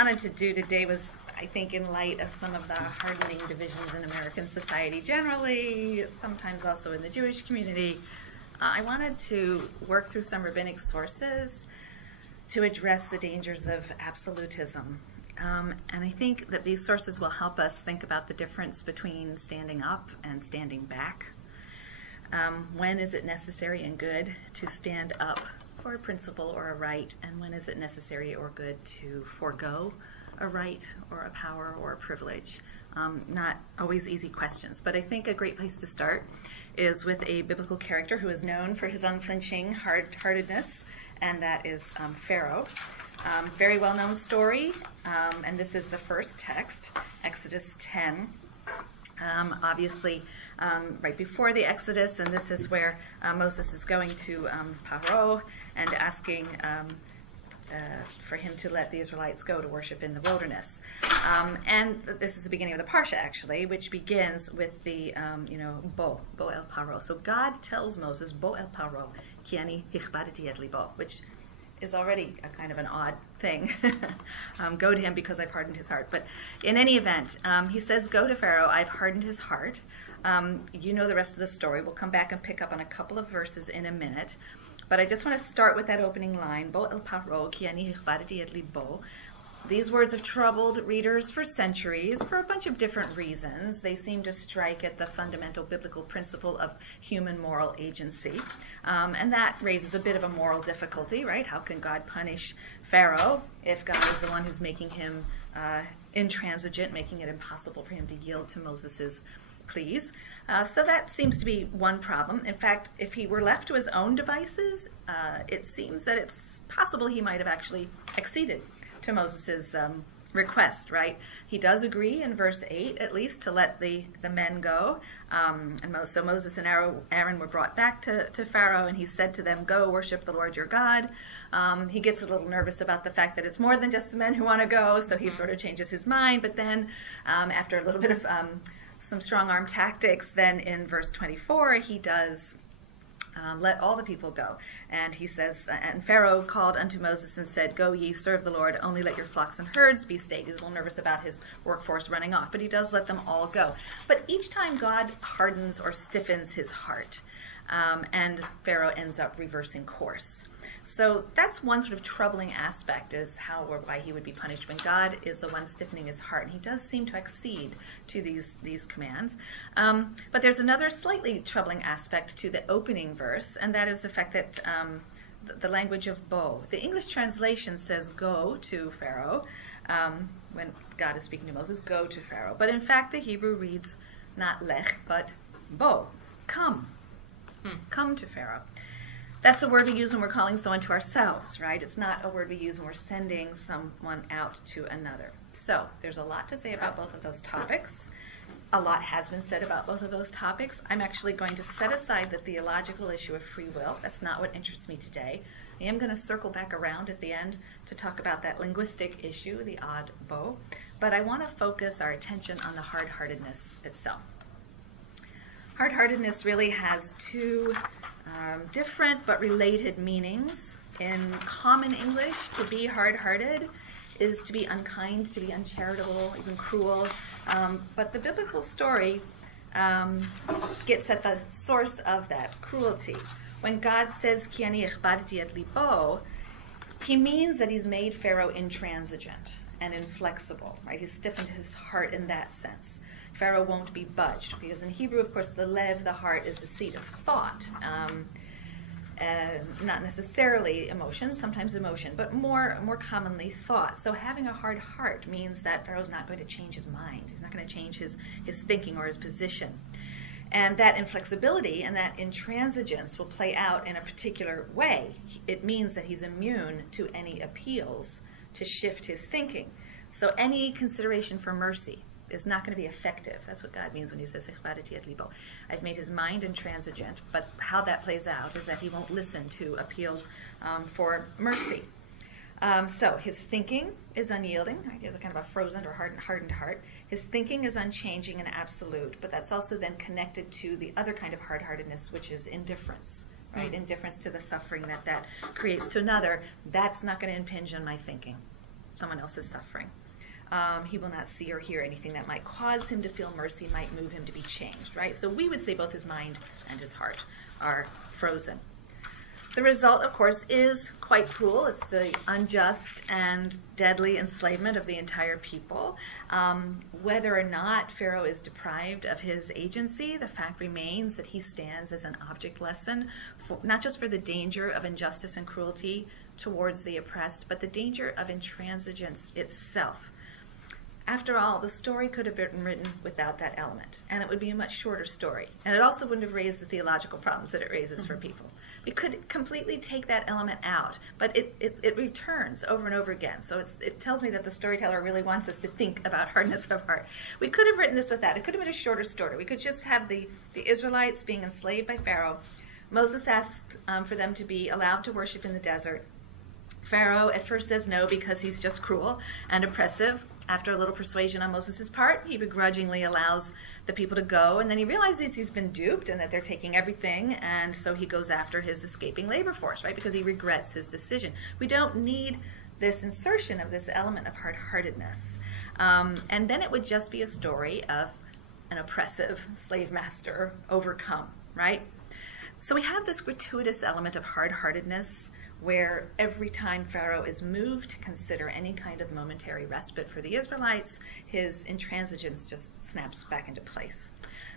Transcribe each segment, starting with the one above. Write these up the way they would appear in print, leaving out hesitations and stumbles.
wanted to do today was, I think, in light of some of the hardening divisions in American society generally, sometimes also in the Jewish community, I wanted to work through some rabbinic sources to address the dangers of absolutism. And I think that these sources will help us think about the difference between standing up and standing back. When is it necessary and good to stand up for a principle or a right, and when is it necessary or good to forego a right or a power or a privilege? Not always easy questions, but I think a great place to start is with a biblical character who is known for his unflinching hard-heartedness, and that is Pharaoh. Very well-known story, and this is the first text, Exodus 10. Obviously, right before the Exodus, and this is where Moses is going to Paro and asking for him to let the Israelites go to worship in the wilderness. And this is the beginning of the Parsha, actually, which begins with the, Bo el Paro. So God tells Moses, Bo el Paro, ki ani hichbadeti et libo, which is already a kind of an odd thing. Go to him because I've hardened his heart. But in any event, he says, go to Pharaoh, I've hardened his heart. You know the rest of the story. We'll come back and pick up on a couple of verses in a minute. But I just want to start with that opening line, Bo el Paro, ki ani hichbadeti et libo. These words have troubled readers for centuries for a bunch of different reasons. They seem to strike at the fundamental biblical principle of human moral agency. And that raises a bit of a moral difficulty, right? How can God punish Pharaoh if God is the one who's making him intransigent, making it impossible for him to yield to Moses's pleas? So that seems to be one problem. In fact, if he were left to his own devices, it seems that it's possible he might have actually acceded to Moses' request, right? He does agree in verse 8, at least, to let the men go. So Moses and Aaron were brought back to Pharaoh, and he said to them, go worship the Lord your God. He gets a little nervous about the fact that it's more than just the men who want to go, so he sort of changes his mind. But then after a little bit of some strong-arm tactics, then in verse 24, he does let all the people go. And he says, and Pharaoh called unto Moses and said, go ye, serve the Lord, only let your flocks and herds be stayed. He's a little nervous about his workforce running off, but he does let them all go. But each time God hardens or stiffens his heart, and Pharaoh ends up reversing course. So that's one sort of troubling aspect, is how or why he would be punished when God is the one stiffening his heart. And he does seem to accede to these commands. But there's another slightly troubling aspect to the opening verse, and that is the fact that the language of Bo. The English translation says go to Pharaoh, when God is speaking to Moses, go to Pharaoh. But in fact, the Hebrew reads not lech, but Bo, come. Come to Pharaoh. That's a word we use when we're calling someone to ourselves, right? It's not a word we use when we're sending someone out to another. So there's a lot to say about both of those topics. A lot has been said about both of those topics. I'm actually going to set aside the theological issue of free will. That's not what interests me today. I am going to circle back around at the end to talk about that linguistic issue, the odd Bo. But I want to focus our attention on the hard-heartedness itself. Hard-heartedness really has two different but related meanings. In common English, to be hard-hearted is to be unkind, to be uncharitable, even cruel. But the biblical story gets at the source of that cruelty. When God says, Ki ani ichbadeti et libo, he means that he's made Pharaoh intransigent and inflexible, right? He's stiffened his heart in that sense. Pharaoh won't be budged, because in Hebrew, of course, the lev, the heart, is the seat of thought. Not necessarily emotion, sometimes emotion, but more commonly thought. So having a hard heart means that Pharaoh's not going to change his mind. He's not going to change his thinking or his position. And that inflexibility and that intransigence will play out in a particular way. It means that he's immune to any appeals to shift his thinking. So any consideration for mercy is not going to be effective. That's what God means when he says, Ichbadeti et libo. I've made his mind intransigent, but how that plays out is that he won't listen to appeals for mercy. So his thinking is unyielding. Right? He has a kind of a frozen or hardened heart. His thinking is unchanging and absolute, but that's also then connected to the other kind of hard-heartedness, which is indifference. Right? Indifference to the suffering that creates to another. That's not going to impinge on my thinking. someone else's suffering. He will not see or hear anything that might cause him to feel mercy, might move him to be changed, right? So we would say both his mind and his heart are frozen. The result, of course, is quite cruel. It's the unjust and deadly enslavement of the entire people. Whether or not Pharaoh is deprived of his agency, the fact remains that he stands as an object lesson, not just for the danger of injustice and cruelty towards the oppressed, but the danger of intransigence itself. After all, the story could have been written without that element, and it would be a much shorter story. And it also wouldn't have raised the theological problems that it raises for people. We could completely take that element out, but it returns over and over again. So it tells me that the storyteller really wants us to think about hardness of heart. We could have written this without. It could have been a shorter story. We could just have the Israelites being enslaved by Pharaoh. Moses asked for them to be allowed to worship in the desert. Pharaoh at first says no because he's just cruel and oppressive. After a little persuasion on Moses' part, he begrudgingly allows the people to go, and then he realizes he's been duped and that they're taking everything, and so he goes after his escaping labor force, right, because he regrets his decision. We don't need this insertion of this element of hard-heartedness. And then it would just be a story of an oppressive slave master overcome, right? So we have this gratuitous element of hard-heartedness where every time Pharaoh is moved to consider any kind of momentary respite for the Israelites, his intransigence just snaps back into place.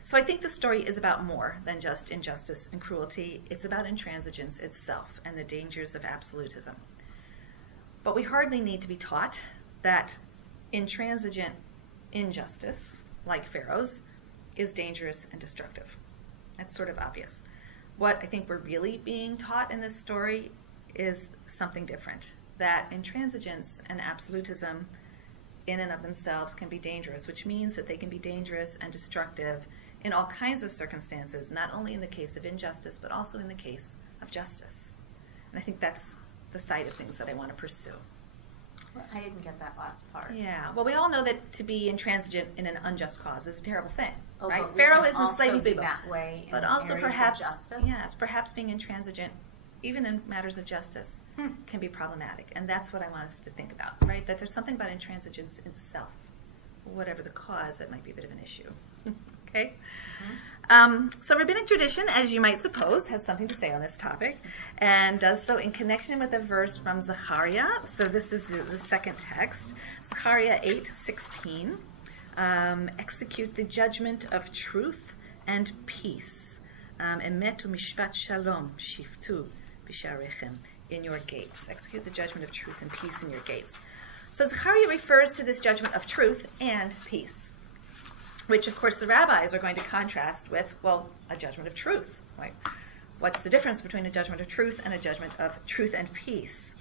So I think the story is about more than just injustice and cruelty. It's about intransigence itself and the dangers of absolutism. But we hardly need to be taught that intransigent injustice, like Pharaoh's, is dangerous and destructive. That's sort of obvious. What I think we're really being taught in this story is something different, that intransigence and absolutism in and of themselves can be dangerous, which means that they can be dangerous and destructive in all kinds of circumstances, not only in the case of injustice, but also in the case of justice. And I think that's the side of things that I want to pursue. Well, I didn't get that last part. Yeah, well, we all know that to be intransigent in an unjust cause is a terrible thing, Oh, right? but Pharaoh we is can enslaving also be people, that way in but also areas perhaps, of justice. yes, perhaps being intransigent, even in matters of justice, can be problematic, and that's what I want us to think about, right? That there's something about intransigence itself, whatever the cause, that might be a bit of an issue. Okay. So rabbinic tradition, as you might suppose, has something to say on this topic, and does so in connection with a verse from Zechariah. So this is the second text, Zechariah 8:16. Execute the judgment of truth and peace. Emet u'mishpat shalom shiftu b'sharechem, in your gates. Execute the judgment of truth and peace in your gates. So Zechariah refers to this judgment of truth and peace, which, of course, the rabbis are going to contrast with, well, a judgment of truth. Right? What's the difference between a judgment of truth and a judgment of truth and peace?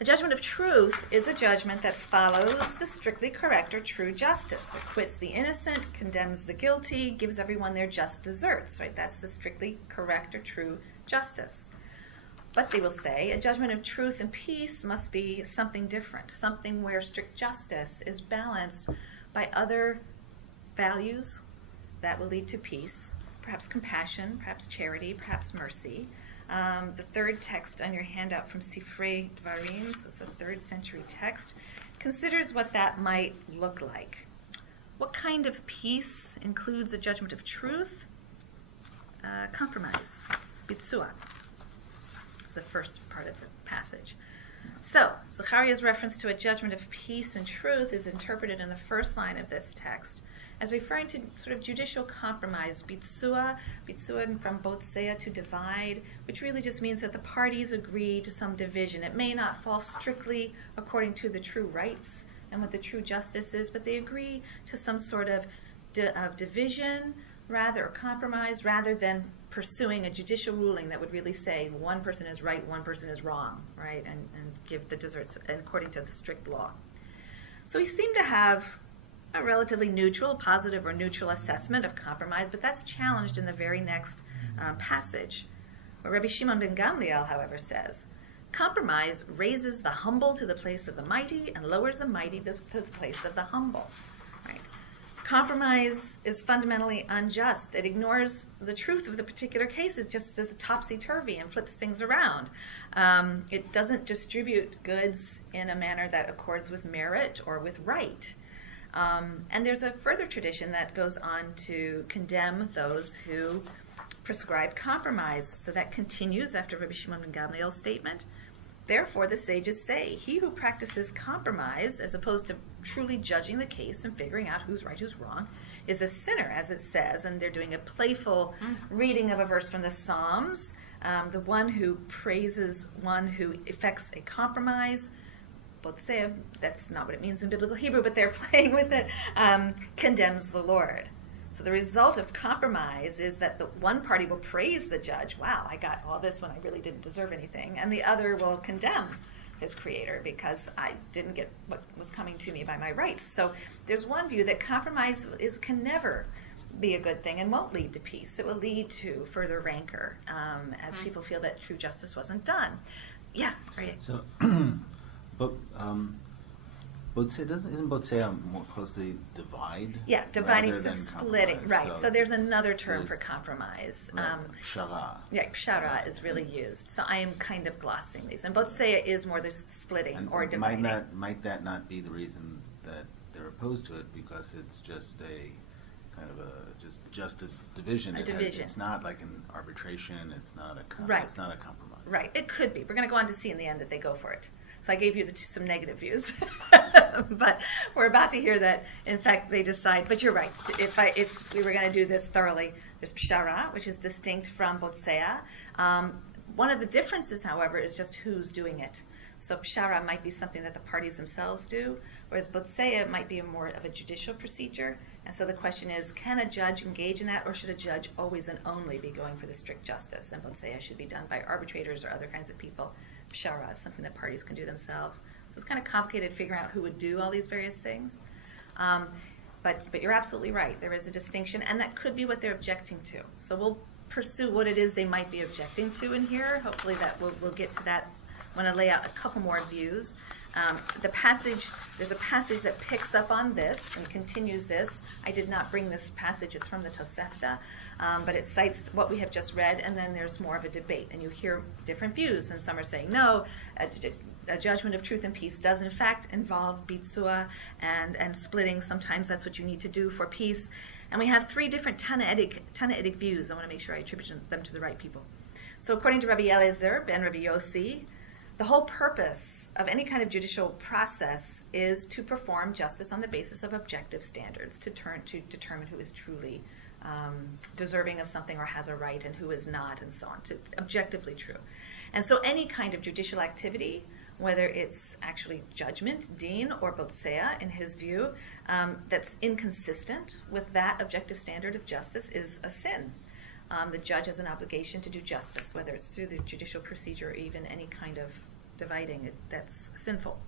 A judgment of truth is a judgment that follows the strictly correct or true justice, acquits the innocent, condemns the guilty, gives everyone their just deserts. Right? That's the strictly correct or true justice. But they will say a judgment of truth and peace must be something different, something where strict justice is balanced by other values that will lead to peace, perhaps compassion, perhaps charity, perhaps mercy. The third text on your handout from Sifrei Dvarim, so it's a 3rd century text, considers what that might look like. What kind of peace includes a judgment of truth? Compromise, bitzua. It's the first part of the passage. So, Zechariah's reference to a judgment of peace and truth is interpreted in the first line of this text as referring to sort of judicial compromise, bitzua from botzea, to divide, which really just means that the parties agree to some division. It may not fall strictly according to the true rights and what the true justice is, but they agree to some sort of division, or compromise, rather than pursuing a judicial ruling that would really say one person is right, one person is wrong, right, and give the deserts according to the strict law. So we seem to have a relatively neutral, positive or neutral assessment of compromise, but that's challenged in the very next passage, where Rabbi Shimon ben Gamliel, however, says, compromise raises the humble to the place of the mighty and lowers the mighty to the place of the humble. Right? Compromise is fundamentally unjust. It ignores the truth of the particular case. It just is topsy-turvy and flips things around. It doesn't distribute goods in a manner that accords with merit or with right. And there's a further tradition that goes on to condemn those who prescribe compromise. So that continues after Rabbi Shimon ben Gamliel's statement. Therefore, the sages say, he who practices compromise, as opposed to truly judging the case and figuring out who's right, who's wrong, is a sinner, as it says. And they're doing a playful reading of a verse from the Psalms. The one who praises one who effects a compromise, botsea, that's not what it means in biblical Hebrew, but they're playing with it, condemns the Lord. So the result of compromise is that the one party will praise the judge, wow, I got all this when I really didn't deserve anything, and the other will condemn his creator because I didn't get what was coming to me by my rights. So there's one view that compromise can never be a good thing and won't lead to peace. It will lead to further rancor as people feel that true justice wasn't done. Yeah, right. So, but isn't botsea more closely divide? Yeah, dividing, rather so than splitting. compromise? Right. So there's another term for compromise. Pshara. Yeah, pshara is really used. So I am kind of glossing these. And botsea is more the splitting And or dividing. might that not be the reason that they're opposed to it, because it's just a kind of just a division? Division. It's not like an arbitration. It's not a Right. It's not a compromise. Right. It could be. We're going to go on to see in the end that they go for it. So I gave you some negative views, but we're about to hear that, in fact, they decide. But you're right. If we were going to do this thoroughly, there's pshara, which is distinct from botsea. One of the differences, however, is just who's doing it. So pshara might be something that the parties themselves do, whereas botsea might be more of a judicial procedure. And so the question is, can a judge engage in that, or should a judge always and only be going for the strict justice? And botsea should be done by arbitrators or other kinds of people. Pshara is something that parties can do themselves. So it's kind of complicated figuring out who would do all these various things. But you're absolutely right. There is a distinction, and that could be what they're objecting to. So we'll pursue what it is they might be objecting to in here. Hopefully that we'll get to that. I want to lay out a couple more views. There's a passage that picks up on this and continues this. I did not bring this passage. It's from the Tosefta, but it cites what we have just read, and then there's more of a debate, and you hear different views, and some are saying, no, a judgment of truth and peace does in fact involve bitsua and splitting. Sometimes that's what you need to do for peace. And we have three different Tanaitic views. I want to make sure I attribute them to the right people. So according to Rabbi Eliezer ben Rabbi Yossi, the whole purpose of any kind of judicial process is to perform justice on the basis of objective standards, to determine who is truly deserving of something or has a right and who is not, and so on, to objectively true. And so any kind of judicial activity, whether it's actually judgment, din, or botsea, in his view, that's inconsistent with that objective standard of justice is a sin. The judge has an obligation to do justice, whether it's through the judicial procedure or even any kind of dividing. That's sinful.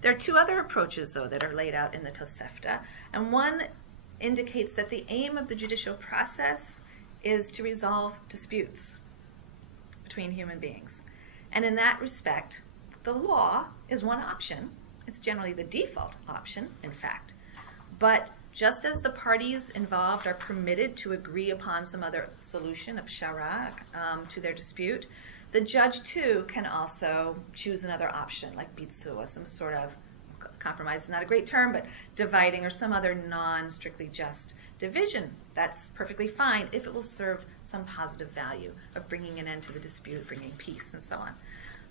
There are two other approaches, though, that are laid out in the Tosefta, and one indicates that the aim of the judicial process is to resolve disputes between human beings. And in that respect, the law is one option. It's generally the default option, in fact. But just as the parties involved are permitted to agree upon some other solution of pshara to their dispute, the judge, too, can also choose another option, like bitsua, some sort of compromise is not a great term, but dividing or some other non-strictly just division. That's perfectly fine if it will serve some positive value of bringing an end to the dispute, bringing peace, and so on.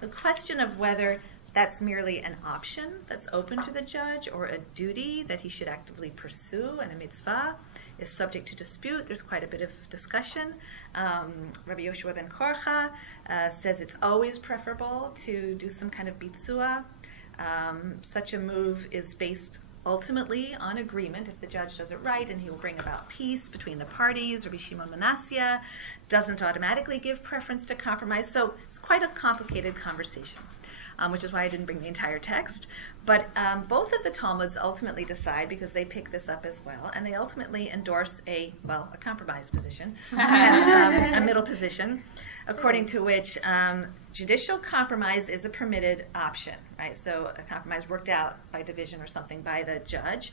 The question of whether that's merely an option that's open to the judge or a duty that he should actively pursue and a mitzvah is subject to dispute. There's quite a bit of discussion. Rabbi Yoshua ben Korcha says it's always preferable to do some kind of bitsua. Such a move is based ultimately on agreement if the judge does it right, and he will bring about peace between the parties. Rabbi Shimon Manasseh doesn't automatically give preference to compromise. So it's quite a complicated conversation. Which is why I didn't bring the entire text. But both of the Talmuds ultimately decide, because they pick this up as well, and they ultimately endorse a compromise position, and, a middle position, according to which judicial compromise is a permitted option, right? So a compromise worked out by division or something by the judge.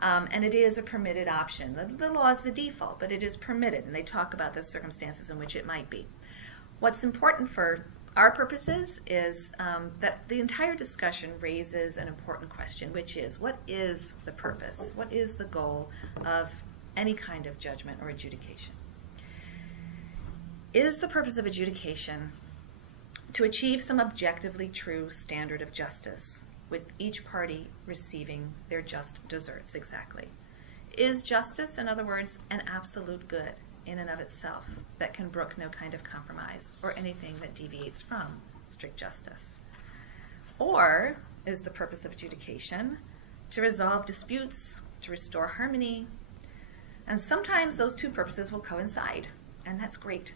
And it is a permitted option. The law is the default, but it is permitted, and they talk about the circumstances in which it might be. What's important for our purposes is that the entire discussion raises an important question, which is, what is the purpose? What is the goal of any kind of judgment or adjudication? Is the purpose of adjudication to achieve some objectively true standard of justice, with each party receiving their just deserts exactly? Is justice, in other words, an absolute good in and of itself that can brook no kind of compromise or anything that deviates from strict justice? Or is the purpose of adjudication to resolve disputes, to restore harmony? And sometimes those two purposes will coincide, and that's great.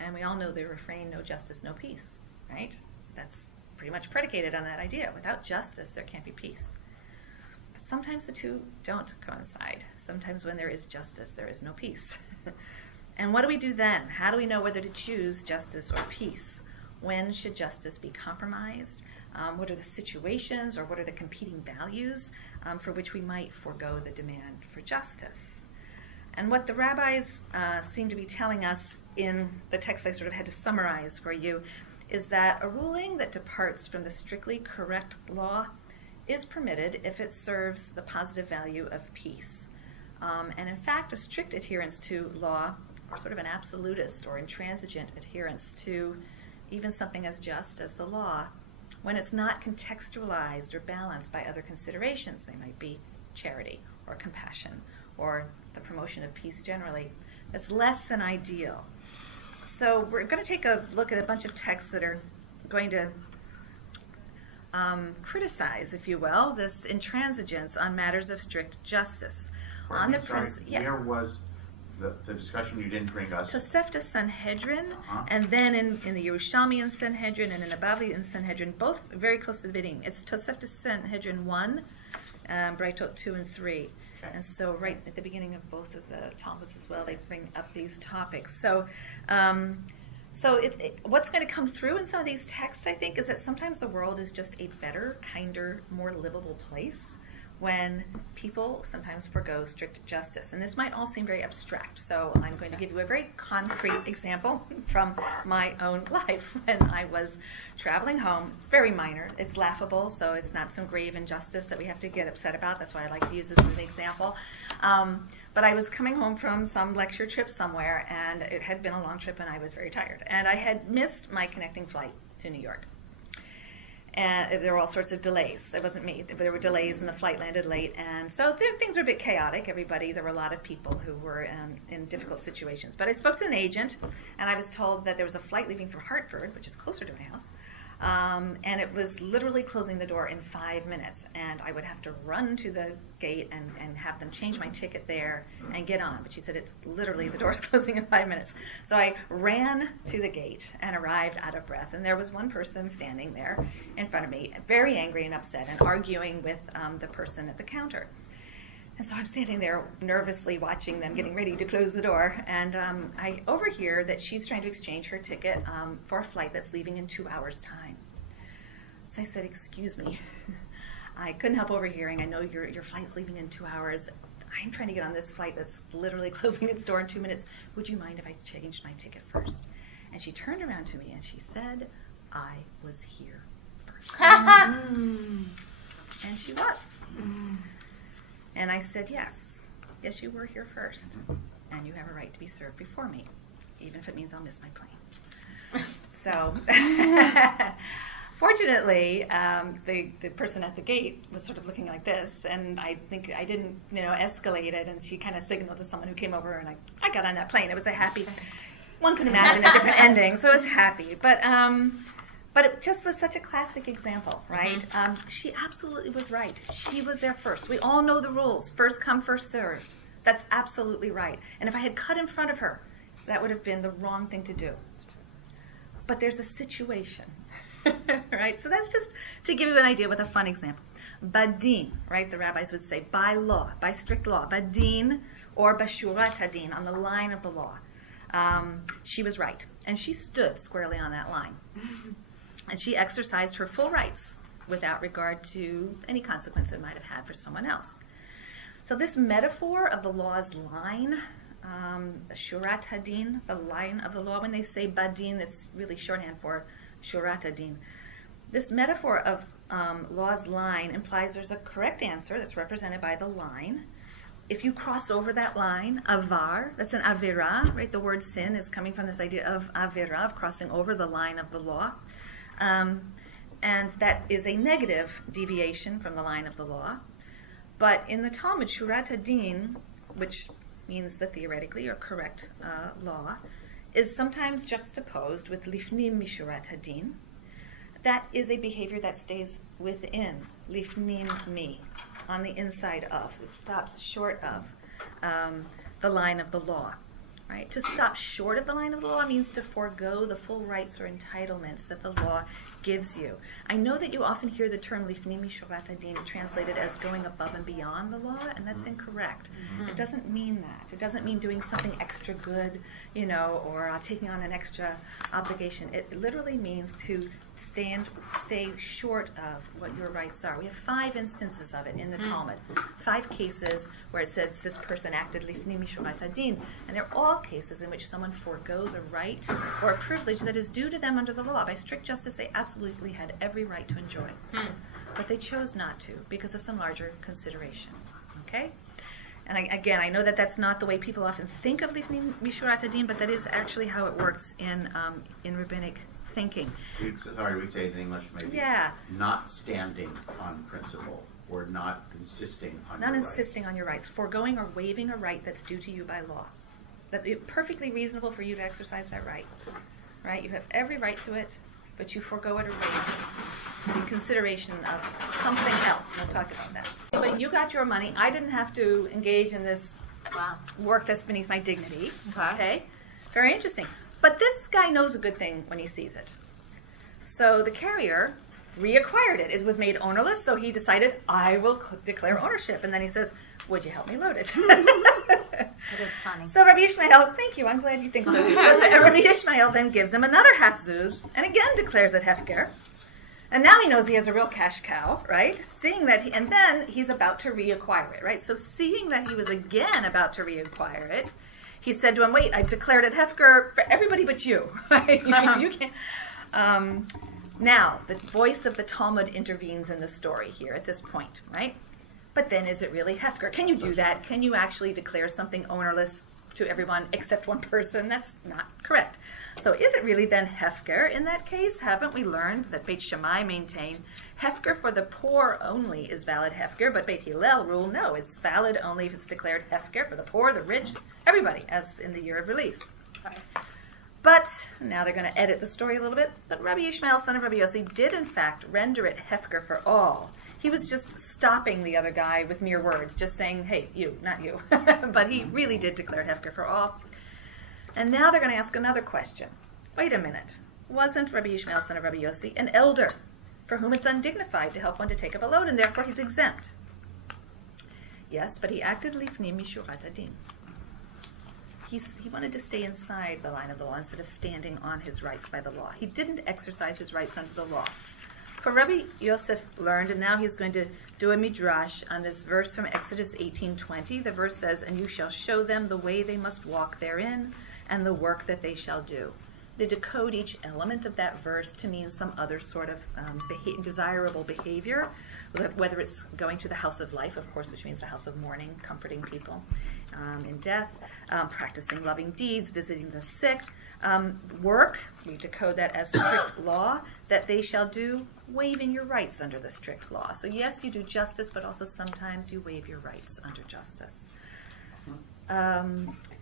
And we all know the refrain, no justice, no peace, right? That's pretty much predicated on that idea. Without justice, there can't be peace. But sometimes the two don't coincide. Sometimes when there is justice, there is no peace. And what do we do then? How do we know whether to choose justice or peace? When should justice be compromised? What are the situations or what are the competing values for which we might forego the demand for justice? And what the rabbis seem to be telling us in the text I sort of had to summarize for you is that a ruling that departs from the strictly correct law is permitted if it serves the positive value of peace. And in fact, a strict adherence to law, or sort of an absolutist or intransigent adherence to even something as just as the law, when it's not contextualized or balanced by other considerations, they might be charity or compassion or the promotion of peace generally, is less than ideal. So we're going to take a look at a bunch of texts that are going to criticize, if you will, this intransigence on matters of strict justice. Where was the discussion you didn't bring us? Tosefta Sanhedrin, and then in the Yerushalmi Sanhedrin and in the Bavli Sanhedrin, both very close to the beginning. It's Tosefta Sanhedrin 1, Braitot 2 and 3. Okay. And so right at the beginning of both of the Talmuds as well, they bring up these topics. So what's going to come through in some of these texts, I think, is that sometimes the world is just a better, kinder, more livable place when people sometimes forgo strict justice. And this might all seem very abstract, so I'm going to give you a very concrete example from my own life when I was traveling home. Very minor. It's laughable, so it's not some grave injustice that we have to get upset about. That's why I like to use this as an example. But I was coming home from some lecture trip somewhere, and it had been a long trip, and I was very tired. And I had missed my connecting flight to New York. And there were all sorts of delays. It wasn't me. There were delays and the flight landed late. And so things were a bit chaotic. There were a lot of people who were in difficult situations. But I spoke to an agent, and I was told that there was a flight leaving from Hartford, which is closer to my house. And it was literally closing the door in 5 minutes. And I would have to run to the gate and have them change my ticket there and get on. But she said, it's literally, the door's closing in 5 minutes. So I ran to the gate and arrived out of breath. And there was one person standing there in front of me, very angry and upset, and arguing with the person at the counter. And so I'm standing there nervously watching them getting ready to close the door. And I overhear that she's trying to exchange her ticket for a flight that's leaving in 2 hours' time. So I said, excuse me. I couldn't help overhearing. I know your flight's leaving in 2 hours. I'm trying to get on this flight that's literally closing its door in 2 minutes. Would you mind if I changed my ticket first? And she turned around to me and she said, I was here first. And she was. And I said, yes, you were here first. And you have a right to be served before me, even if it means I'll miss my plane. So, fortunately, the person at the gate was sort of looking like this, and I think I didn't, escalate it, and she kind of signaled to someone who came over, and I got on that plane. It was a happy, one could imagine a different ending, so it was happy. But it just was such a classic example, right? She absolutely was right. She was there first. We all know the rules. First come, first served. That's absolutely right. And if I had cut in front of her, that would have been the wrong thing to do. But there's a situation, right? So that's just to give you an idea with a fun example. Badin, right? The rabbis would say by law, by strict law. Badin or bashurat hadin, on the line of the law. She was right. And she stood squarely on that line. And she exercised her full rights without regard to any consequence it might have had for someone else. So this metaphor of the law's line, Shurat Hadin, the line of the law, when they say Badin, it's really shorthand for Shurat Hadin. This metaphor of law's line implies there's a correct answer that's represented by the line. If you cross over that line, avar, that's an avera, right? The word sin is coming from this idea of avera, of crossing over the line of the law. And that is a negative deviation from the line of the law. But in the Talmud, Shurat Hadin, which means the theoretically or correct law, is sometimes juxtaposed with lifnim mishurat hadin. That is a behavior that stays within, lifnim mi, on the inside of. It stops short of the line of the law. Right? To stop short of the line of the law means to forego the full rights or entitlements that the law gives you. I know that you often hear the term lifnim mishurat hadin translated as going above and beyond the law, and that's incorrect. It doesn't mean that. It doesn't mean doing something extra good, or taking on an extra obligation. It literally means to stay short of what your rights are. We have 5 instances of it in the Talmud. 5 cases where it says this person acted lifnim mishurat hadin, and they're all cases in which someone forgoes a right or a privilege that is due to them under the law. By strict justice, they absolutely had every right to enjoy. But they chose not to because of some larger consideration. Okay? And I know that that's not the way people often think of lifnim mishurat hadin, but that is actually how it works in rabbinic thinking. We'd say in English maybe not standing on principle or not insisting on your rights. Not insisting on your rights. Foregoing or waiving a right that's due to you by law. That's perfectly reasonable for you to exercise that right. Right? You have every right to it, but you forego it or waive it in consideration of something else. We'll talk about that. But you got your money. I didn't have to engage in this work that's beneath my dignity. Okay? Very interesting. But this guy knows a good thing when he sees it. So the carrier reacquired it. It was made ownerless, so he decided, I will declare ownership. And then he says, would you help me load it? It is funny. So Rabbi Ishmael, thank you, I'm glad you think so too. So Rabbi Ishmael then gives him another half zuz, and again declares it hefker. And now he knows he has a real cash cow, right? Seeing that, and then he's about to reacquire it, right? So seeing that he was again about to reacquire it, he said to him, wait, I've declared it hefker for everybody but you. Right? You can't. Now, the voice of the Talmud intervenes in the story here at this point, right? But then is it really hefker? Can you do that? Can you actually declare something ownerless to everyone except one person? That's not correct. So is it really then hefker in that case? Haven't we learned that Beit Shammai maintain hefker for the poor only is valid hefker, but Beit Hillel rule, no, it's valid only if it's declared hefker for the poor, the rich, everybody, as in the year of release. Okay. But now they're going to edit the story a little bit. But Rabbi Ishmael, son of Rabbi Yossi, did in fact render it hefker for all. He was just stopping the other guy with mere words, just saying, hey, you, not you. But he really did declare hefker for all. And now they're going to ask another question. Wait a minute. Wasn't Rabbi Ishmael, son of Rabbi Yossi, an elder for whom it's undignified to help one to take up a load, and therefore he's exempt? Yes, but he acted lifnim mishurat hadin. He wanted to stay inside the line of the law instead of standing on his rights by the law. He didn't exercise his rights under the law. For Rabbi Yosef learned, and now he's going to do a midrash on this verse from Exodus 18:20. The verse says, and you shall show them the way they must walk therein, and the work that they shall do. They decode each element of that verse to mean some other sort of desirable behavior, whether it's going to the house of life, of course, which means the house of mourning, comforting people in death, practicing loving deeds, visiting the sick, work, we decode that as strict law, that they shall do, waiving your rights under the strict law. So yes, you do justice, but also sometimes you waive your rights under justice.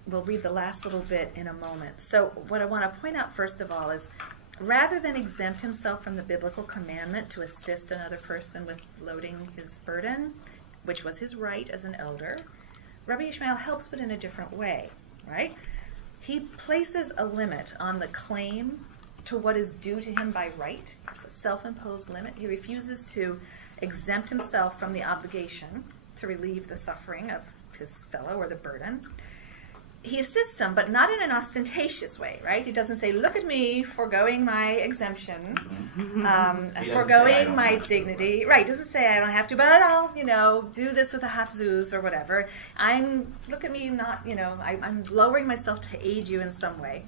We'll read the last little bit in a moment. So what I want to point out first of all is, rather than exempt himself from the biblical commandment to assist another person with loading his burden, which was his right as an elder, Rabbi Ishmael helps, but in a different way, right? He places a limit on the claim to what is due to him by right. It's a self-imposed limit. He refuses to exempt himself from the obligation to relieve the suffering of his fellow or the burden. he assists him, but not in an ostentatious way, right? He doesn't say, look at me, foregoing my exemption, foregoing my dignity. Right, doesn't say I don't have to, but I'll, do this with a half zuz or whatever. Look at me, not, I'm lowering myself to aid you in some way.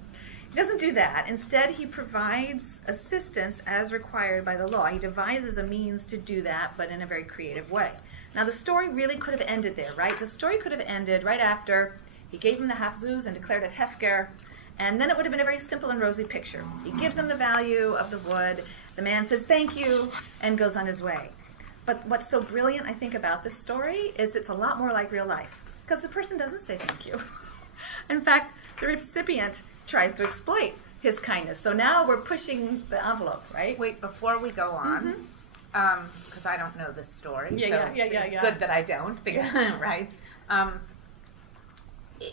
He doesn't do that. Instead, he provides assistance as required by the law. He devises a means to do that, but in a very creative way. Now, the story really could have ended there, right? The story could have ended right after he gave him the half zuz and declared it hefker, and then it would have been a very simple and rosy picture. He gives him the value of the wood, the man says thank you, and goes on his way. But what's so brilliant, I think, about this story is it's a lot more like real life, because the person doesn't say thank you. In fact, the recipient tries to exploit his kindness. So now we're pushing the envelope, right? Wait, before we go on, because I don't know this story, it's good that I don't, right?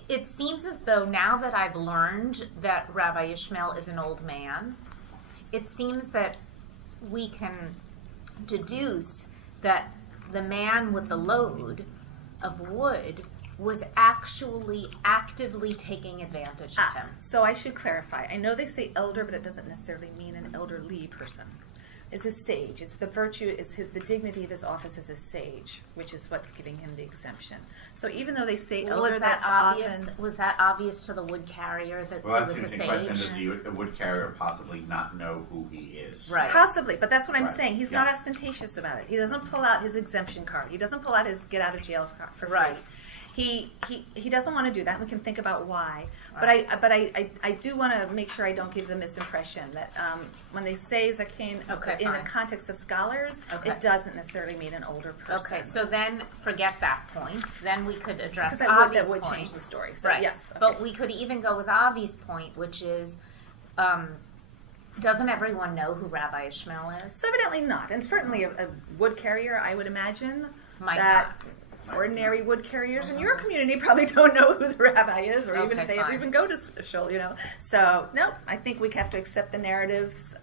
It seems as though now that I've learned that Rabbi Ishmael is an old man, it seems that we can deduce that the man with the load of wood was actually actively taking advantage of him. So I should clarify. I know they say elder, but it doesn't necessarily mean an elderly person. It's a sage. It's the virtue, the dignity of his office as a sage, which is what's giving him the exemption. So even though they say elder, that's obvious? often... Was that obvious to the wood carrier that it was a sage? Question, does the wood carrier possibly not know who he is? Right. Possibly, but that's what I'm saying. He's not ostentatious about it. He doesn't pull out his exemption card. He doesn't pull out his get out of jail card for free. Right. He doesn't want to do that. We can think about why. Right. But I do want to make sure I don't give the misimpression that when they say Zaken in the context of scholars, it doesn't necessarily mean an older person. Okay, so then forget that point. Then we could address Avi's that would point. Change the story. So right. Yes. Okay. But we could even go with Avi's point, which is, doesn't everyone know who Rabbi Ishmael is? So evidently not. And certainly a wood carrier, I would imagine, Might that not. Ordinary wood carriers in your community probably don't know who the rabbi is, or even if they fine. even go to shul, So, no, I think we have to accept the narrative's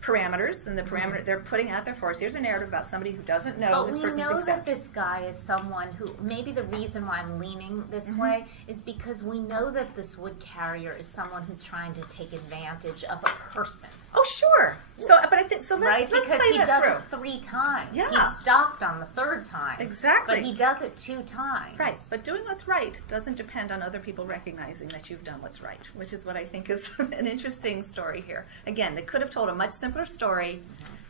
parameters, and the parameter they're putting out there for us. Here's a narrative about somebody who doesn't know this person's But we know exempt. that this guy is someone who, maybe the reason why I'm leaning this way is because we know that this wood carrier is someone who's trying to take advantage of a person. Oh, sure. So, but I think so. Let's Because play he that does through. it 3 times. Yeah. He stopped on the 3rd time. Exactly. But he does it 2 times. Right, but doing what's right doesn't depend on other people recognizing that you've done what's right, which is what I think is an interesting story here. Again, they could have told a much simpler story.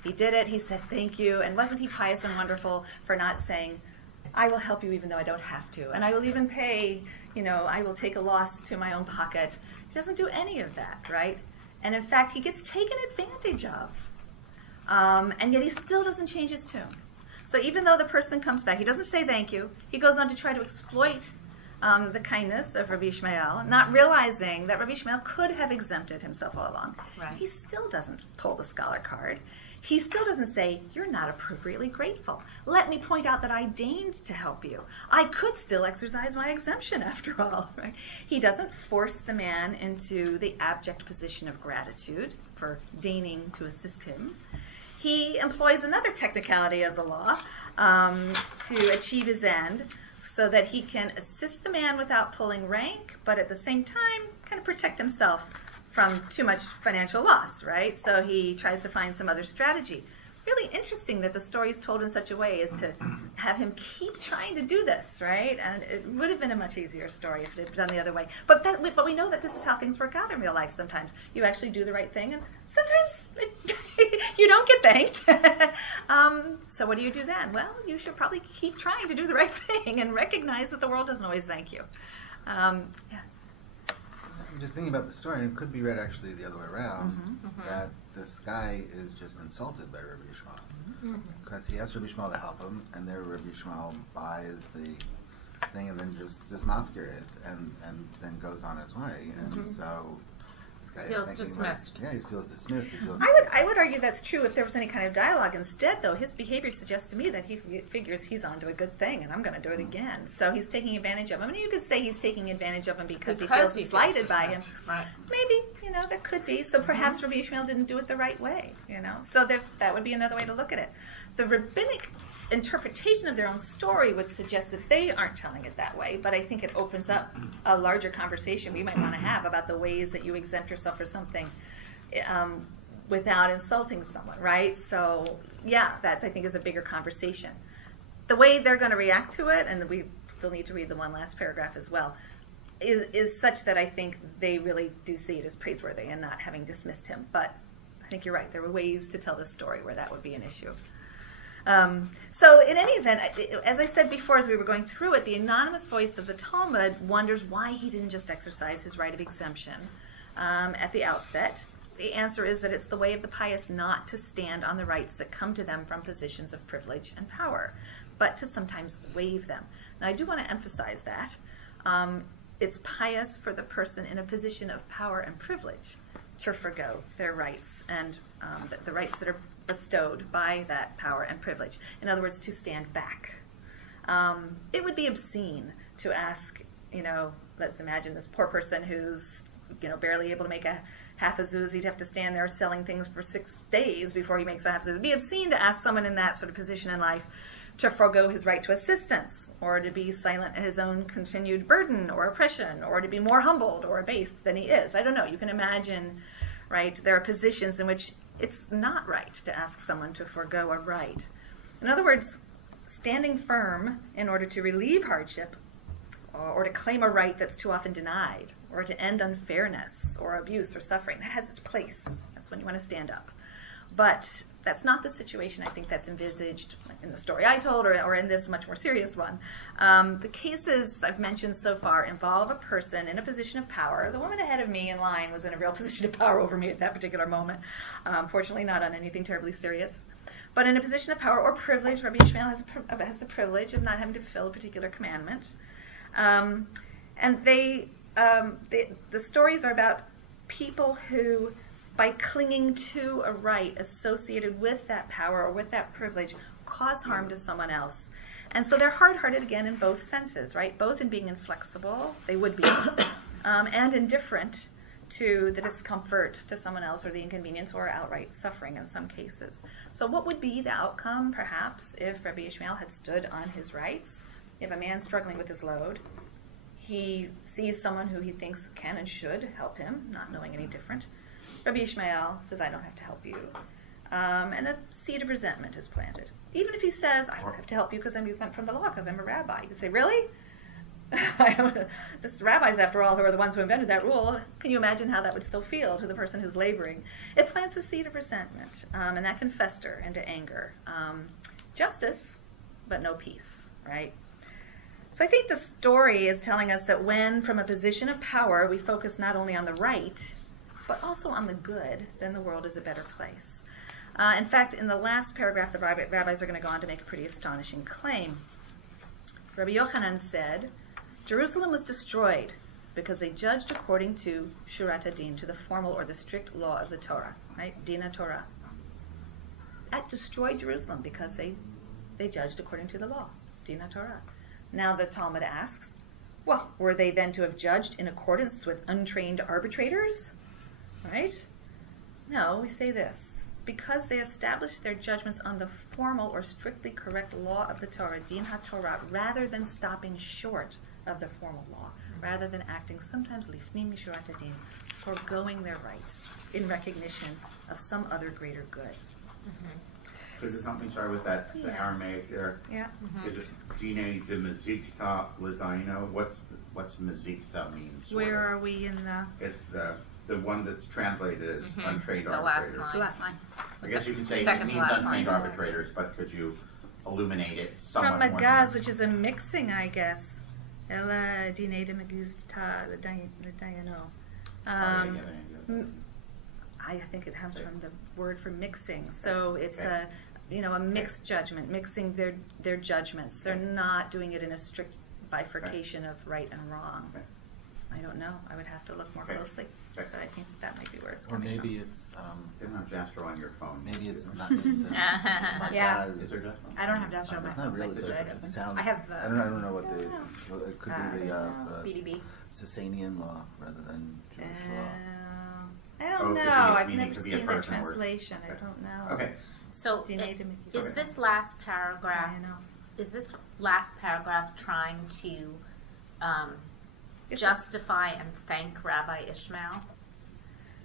He did it, he said thank you, and wasn't he pious and wonderful for not saying, I will help you even though I don't have to, and I will even pay, I will take a loss to my own pocket. He doesn't do any of that, right? And in fact, he gets taken advantage of. And yet he still doesn't change his tune. So even though the person comes back, he doesn't say thank you. He goes on to try to exploit the kindness of Rabbi Ishmael, not realizing that Rabbi Ishmael could have exempted himself all along. Right. He still doesn't pull the scholar card. He still doesn't say, you're not appropriately grateful. Let me point out that I deigned to help you. I could still exercise my exemption after all. Right? He doesn't force the man into the abject position of gratitude for deigning to assist him. He employs another technicality of the law to achieve his end so that he can assist the man without pulling rank, but at the same time kind of protect himself from too much financial loss, right? So he tries to find some other strategy. Really interesting that the story is told in such a way as to have him keep trying to do this, right? And it would have been a much easier story if it had been done the other way. But we know that this is how things work out in real life sometimes. You actually do the right thing, and sometimes you don't get thanked. So what do you do then? Well, you should probably keep trying to do the right thing and recognize that the world doesn't always thank you. I'm just thinking about the story, and it could be read actually the other way around, that this guy is just insulted by Rabbi Ishmael. Because he asks Rabbi Ishmael to help him, and there Rabbi Ishmael buys the thing and then just mafkir it, and then goes on his way. And so this guy Feels is thinking, dismissed. He feels dismissed. I would argue that's true if there was any kind of dialogue. Instead, though, his behavior suggests to me that he figures he's onto a good thing, and I'm going to do it again. So he's taking advantage of him. I mean, you could say he's taking advantage of him because he feels slighted by him. Right. Maybe, that could be. So perhaps Rabbi Ishmael didn't do it the right way, So that would be another way to look at it. The rabbinic interpretation of their own story would suggest that they aren't telling it that way, but I think it opens up a larger conversation we might want to have about the ways that you exempt yourself for something without insulting someone, right? So, yeah, that I think is a bigger conversation. The way they're going to react to it, and we still need to read the one last paragraph as well, is such that I think they really do see it as praiseworthy and not having dismissed him. But I think you're right. There were ways to tell this story where that would be an issue. So in any event, as I said before, as we were going through it, the anonymous voice of the Talmud wonders why he didn't just exercise his right of exemption at the outset. The answer is that it's the way of the pious not to stand on the rights that come to them from positions of privilege and power, but to sometimes waive them. Now, I do want to emphasize that. It's pious for the person in a position of power and privilege to forgo their rights and the rights that are bestowed by that power and privilege. In other words, to stand back. It would be obscene to ask, let's imagine this poor person who's, barely able to make a half a zuz. He'd have to stand there selling things for 6 days before he makes a half a zuz. It'd be obscene to ask someone in that sort of position in life to forego his right to assistance, or to be silent at his own continued burden or oppression, or to be more humbled or abased than he is. I don't know. You can imagine, right? There are positions in which it's not right to ask someone to forego a right. In other words, standing firm in order to relieve hardship, or to claim a right that's too often denied, or to end unfairness or abuse or suffering, that has its place. That's when you want to stand up. But that's not the situation I think that's envisaged in the story I told, or in this much more serious one. The cases I've mentioned so far involve a person in a position of power. The woman ahead of me in line was in a real position of power over me at that particular moment. Fortunately, not on anything terribly serious. But in a position of power or privilege, Rabbi Ishmael has the privilege of not having to fulfill a particular commandment. And the stories are about people who, by clinging to a right associated with that power or with that privilege, cause harm to someone else. And so they're hard-hearted again in both senses, right? Both in being inflexible, they would be, and indifferent to the discomfort to someone else or the inconvenience or outright suffering in some cases. So what would be the outcome, perhaps, if Rabbi Ishmael had stood on his rights? If a man struggling with his load, he sees someone who he thinks can and should help him, not knowing any different. Rabbi Ishmael says, I don't have to help you. And a seed of resentment is planted. Even if he says, I don't have to help you because I'm exempt from the law, because I'm a rabbi. You say, really? This rabbis, after all, who are the ones who invented that rule. Can you imagine how that would still feel to the person who's laboring? It plants a seed of resentment, and that can fester into anger. Justice, but no peace, right? So I think the story is telling us that when, from a position of power, we focus not only on the right, but also on the good, then the world is a better place. In fact, in the last paragraph, the rabbis are going to go on to make a pretty astonishing claim. Rabbi Yochanan said, Jerusalem was destroyed because they judged according to Shurat Adin, to the formal or the strict law of the Torah, right? Dina Torah. That destroyed Jerusalem because they judged according to the law, Dina Torah. Now the Talmud asks, well, were they then to have judged in accordance with untrained arbitrators? Right? No, we say this. It's because they established their judgments on the formal or strictly correct law of the Torah, Din HaTorah, rather than stopping short of the formal law, rather than acting sometimes lifnim mishurat adin, foregoing their rights in recognition of some other greater good. Mm-hmm. So there's something, sorry, with that, the Aramaic there. Yeah. Mm-hmm. Is it Dine de Mezikta Ladino? What's Mezikta mean? Where are we in the... It's the one that's translated as untrained The arbitrators. last The last line? I guess you can say it Second to means last untrained line. arbitrators, but could you illuminate it somewhat From more? Magaz, which is a mixing, I guess. Ella dine de Megizta Ladayano. I think it comes from the word for mixing. So it's a mixed judgment, mixing their judgments. They're not doing it in a strict bifurcation of right and wrong. Okay. I don't know. I would have to look more closely. But I think that might be where it's Or coming maybe from. it's Didn't have Jasper on your phone. maybe it's not. It's, Yeah. Is there Jasper? I don't have Jasper on my It's phone. not really, but but should it open? sounds. I have the I don't know what the. Well, it could be the BDB. Sasanian law rather than Jewish law. I Oh, don't it could know. be- I've meaning never it could be a seen the person word. translation. I Okay. don't know. Okay. So Dine de is this last paragraph trying to justify and thank Rabbi Ishmael?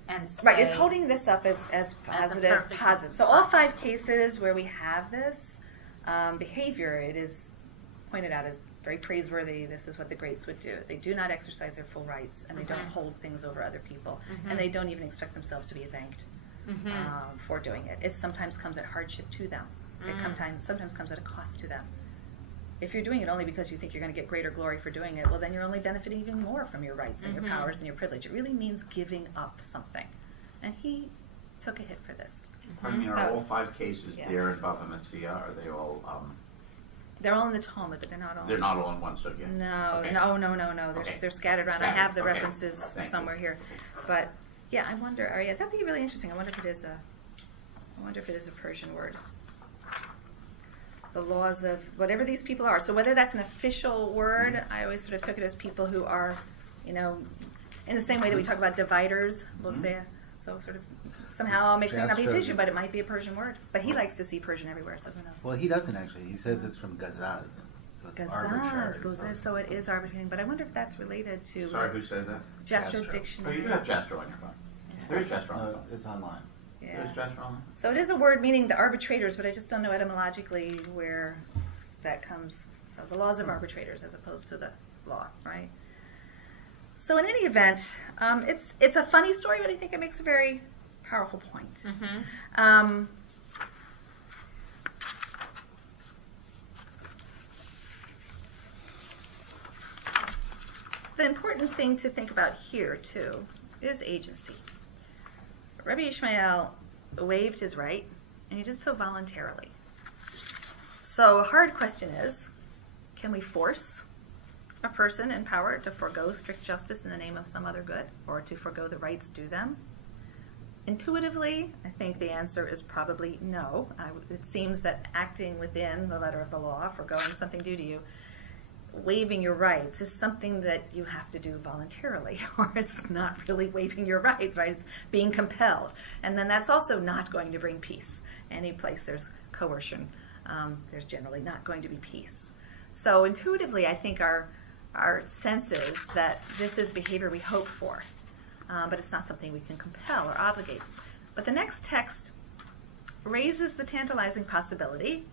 And say, right, it's holding this up as positive. So all 5 cases where we have this behavior, it is pointed out as very praiseworthy. This is what the greats would do. They do not exercise their full rights, and they don't hold things over other people, and they don't even expect themselves to be thanked for doing it. It sometimes comes at hardship to them. It sometimes comes at a cost to them. If you're doing it only because you think you're going to get greater glory for doing it, well, then you're only benefiting even more from your rights and your powers and your privilege. It really means giving up something. And he took a hit for this. Pardon me, are all 5 cases there in Bava Metzia? Are they all... They're all in the Talmud, but they're not all... They're not all in one sugya? No. They're scattered around. I have the references somewhere here. But, yeah, I wonder... that'd be really interesting. I wonder if it is a Persian word. The laws of whatever these people are. So whether that's an official word, I always sort of took it as people who are, in the same way that we talk about dividers, we'll say, so sort of somehow mixing up the issue, but it might be a Persian word. But he likes to see Persian everywhere, so who knows? Well, he doesn't actually. He says it's from gazaz. So it's arbitrary. So it is arbitrary. But I wonder if that's related to... Sorry, who says that? Jastrow Oh, Dictionary. you do have Jastrow on your phone. There's Jastrow on your phone. It's online. Yeah. There's Jastrow on So it is a word meaning the arbitrators, but I just don't know etymologically where that comes. So the laws of arbitrators as opposed to the law, right? So in any event, it's a funny story, but I think it makes a very powerful point. The important thing to think about here, too, is agency. Rabbi Ishmael waived his right, and he did so voluntarily. So a hard question is, can we force a person in power to forego strict justice in the name of some other good, or to forego the rights due them? Intuitively, I think the answer is probably no. It seems that acting within the letter of the law, foregoing something due to you, waiving your rights is something that you have to do voluntarily, or it's not really waiving your rights, right? It's being compelled. And then that's also not going to bring peace. Any place there's coercion, there's generally not going to be peace. So intuitively, I think our sense is that this is behavior we hope for, but it's not something we can compel or obligate. But the next text raises the tantalizing possibility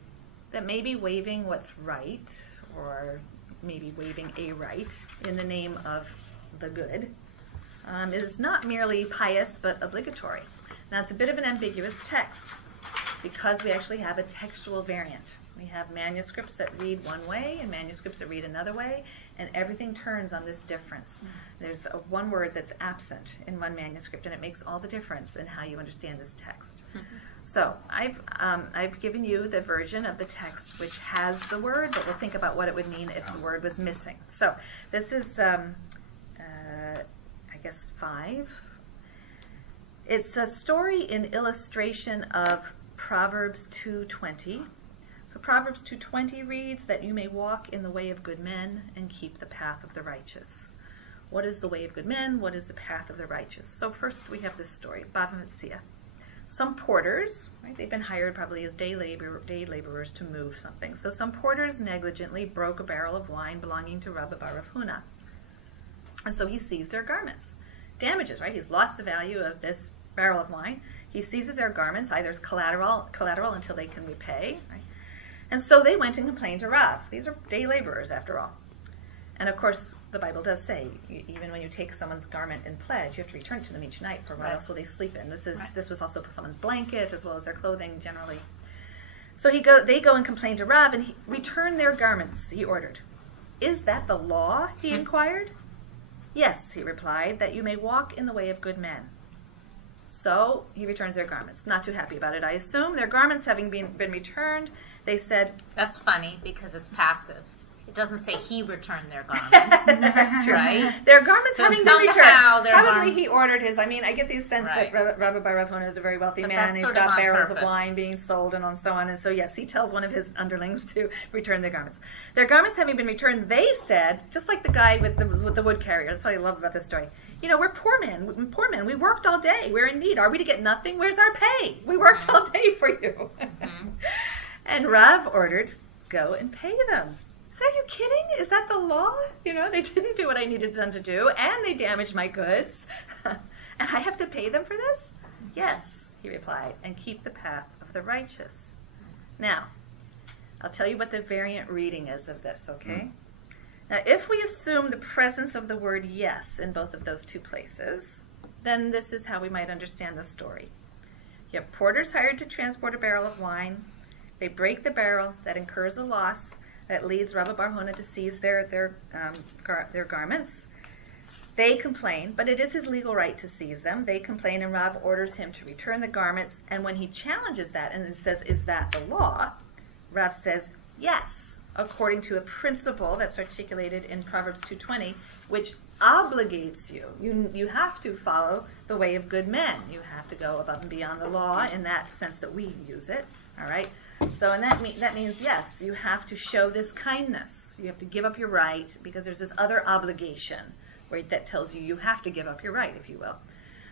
that maybe waiving what's right, or maybe waiving a right in the name of the good, is not merely pious but obligatory. Now it's a bit of an ambiguous text because we actually have a textual variant. We have manuscripts that read one way and manuscripts that read another way, and everything turns on this difference. There's one word that's absent in one manuscript, and it makes all the difference in how you understand this text. So I've given you the version of the text which has the word, but we'll think about what it would mean if the word was missing. So this is, I guess, 5. It's a story in illustration of Proverbs 2:20. So Proverbs 2:20 reads that you may walk in the way of good men and keep the path of the righteous. What is the way of good men? What is the path of the righteous? So first we have this story, Bava Metzia. Some porters, right, they've been hired probably as day laborers to move something. So some porters negligently broke a barrel of wine belonging to Rabbi Bar Rav Huna. And so he seized their garments. Damages, right? He's lost the value of this barrel of wine. He seizes their garments, either as collateral until they can repay, right? And so they went and complained to Rav. These are day laborers, after all. And of course, the Bible does say, even when you take someone's garment in pledge, you have to return it to them each night, for what else will they sleep in? This was also someone's blanket, as well as their clothing, generally. So they go and complain to Rav, and return their garments, he ordered. Is that the law, he inquired? Yes, he replied, that you may walk in the way of good men. So he returns their garments. Not too happy about it, I assume. Their garments having been returned, they said... That's funny, because it's passive. It doesn't say he returned their garments. That's true. Right? Their garments having been returned. Probably he ordered his. I mean, I get the sense that Rabbi Bar Rav Huna is a very wealthy man. He's got barrels of wine being sold and so on. And so, yes, he tells one of his underlings to return their garments. Their garments having been returned, they said, just like the guy with the wood carrier. That's what I love about this story. we're poor men. We worked all day. We're in need. Are we to get nothing? Where's our pay? We worked all day for you. And Rav ordered, go and pay them. Are you kidding? Is that the law? They didn't do what I needed them to do, and they damaged my goods. And I have to pay them for this? Yes, he replied, and keep the path of the righteous. Now, I'll tell you what the variant reading is of this, okay? Now, if we assume the presence of the word yes in both of those two places, then this is how we might understand the story. You have porters hired to transport a barrel of wine. They break the barrel. That incurs a loss that leads Rabbi Bar Huna to seize their garments. They complain, but it is his legal right to seize them. They complain, and Rav orders him to return the garments. And when he challenges that and says, is that the law? Rav says, yes, according to a principle that's articulated in Proverbs 2:20, which obligates you. You have to follow the way of good men. You have to go above and beyond the law in that sense that we use it. All right? So, and that means, yes, you have to show this kindness. You have to give up your right because there's this other obligation that tells you have to give up your right, if you will.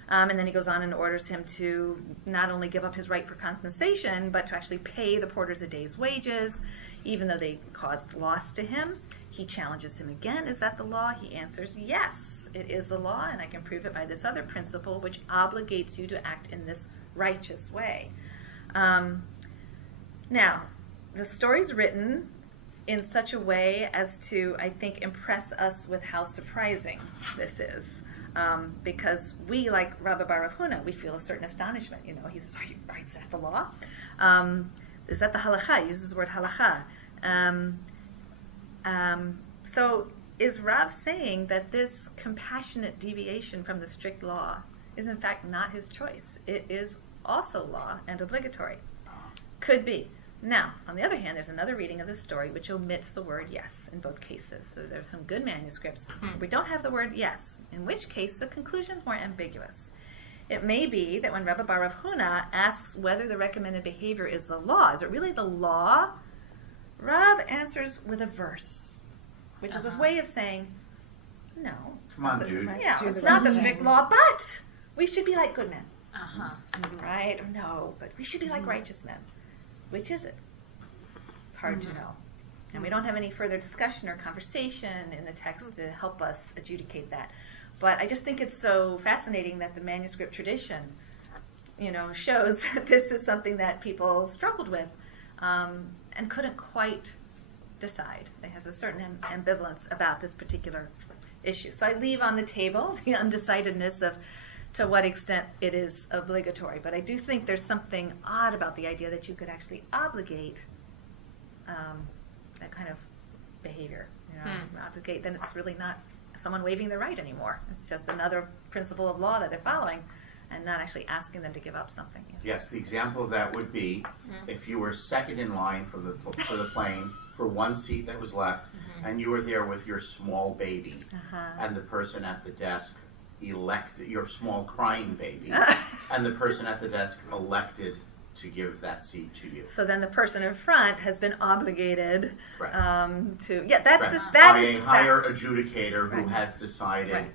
And then he goes on and orders him to not only give up his right for compensation, but to actually pay the porters a day's wages, even though they caused loss to him. He challenges him again, is that the law? He answers, yes, it is the law, and I can prove it by this other principle, which obligates you to act in this righteous way. Now, the story's written in such a way as to, I think, impress us with how surprising this is. Because we, like Rabbi Bar Huna, we feel a certain astonishment. He says, is that the law? Is that the halacha? He uses the word halacha. So is Rav saying that this compassionate deviation from the strict law is in fact not his choice? It is also law and obligatory. Could be. Now, on the other hand, there's another reading of this story which omits the word yes in both cases. So there's some good manuscripts. We don't have the word yes, in which case the conclusion is more ambiguous. It may be that when Rabbi Bar Huna asks whether the recommended behavior is the law, is it really the law? Rav answers with a verse, which is a way of saying, no. Come on, dude. Yeah, it's not the strict law, but we should be like good men. Right? Or no, but we should be like righteous men. Which is it? It's hard to know. And we don't have any further discussion or conversation in the text to help us adjudicate that. But I just think it's so fascinating that the manuscript tradition, shows that this is something that people struggled with and couldn't quite decide. It has a certain ambivalence about this particular issue. So I leave on the table the undecidedness of to what extent it is obligatory. But I do think there's something odd about the idea that you could actually obligate that kind of behavior. Obligate, then it's really not someone waiving their right anymore. It's just another principle of law that they're following and not actually asking them to give up something. Yes, the example of that would be if you were second in line for the plane for one seat that was left, and you were there with your small baby, and the person at the desk elected your small crying baby, and the person at the desk elected to give that seat to you. So then the person in front has been obligated to that's by a higher adjudicator who has decided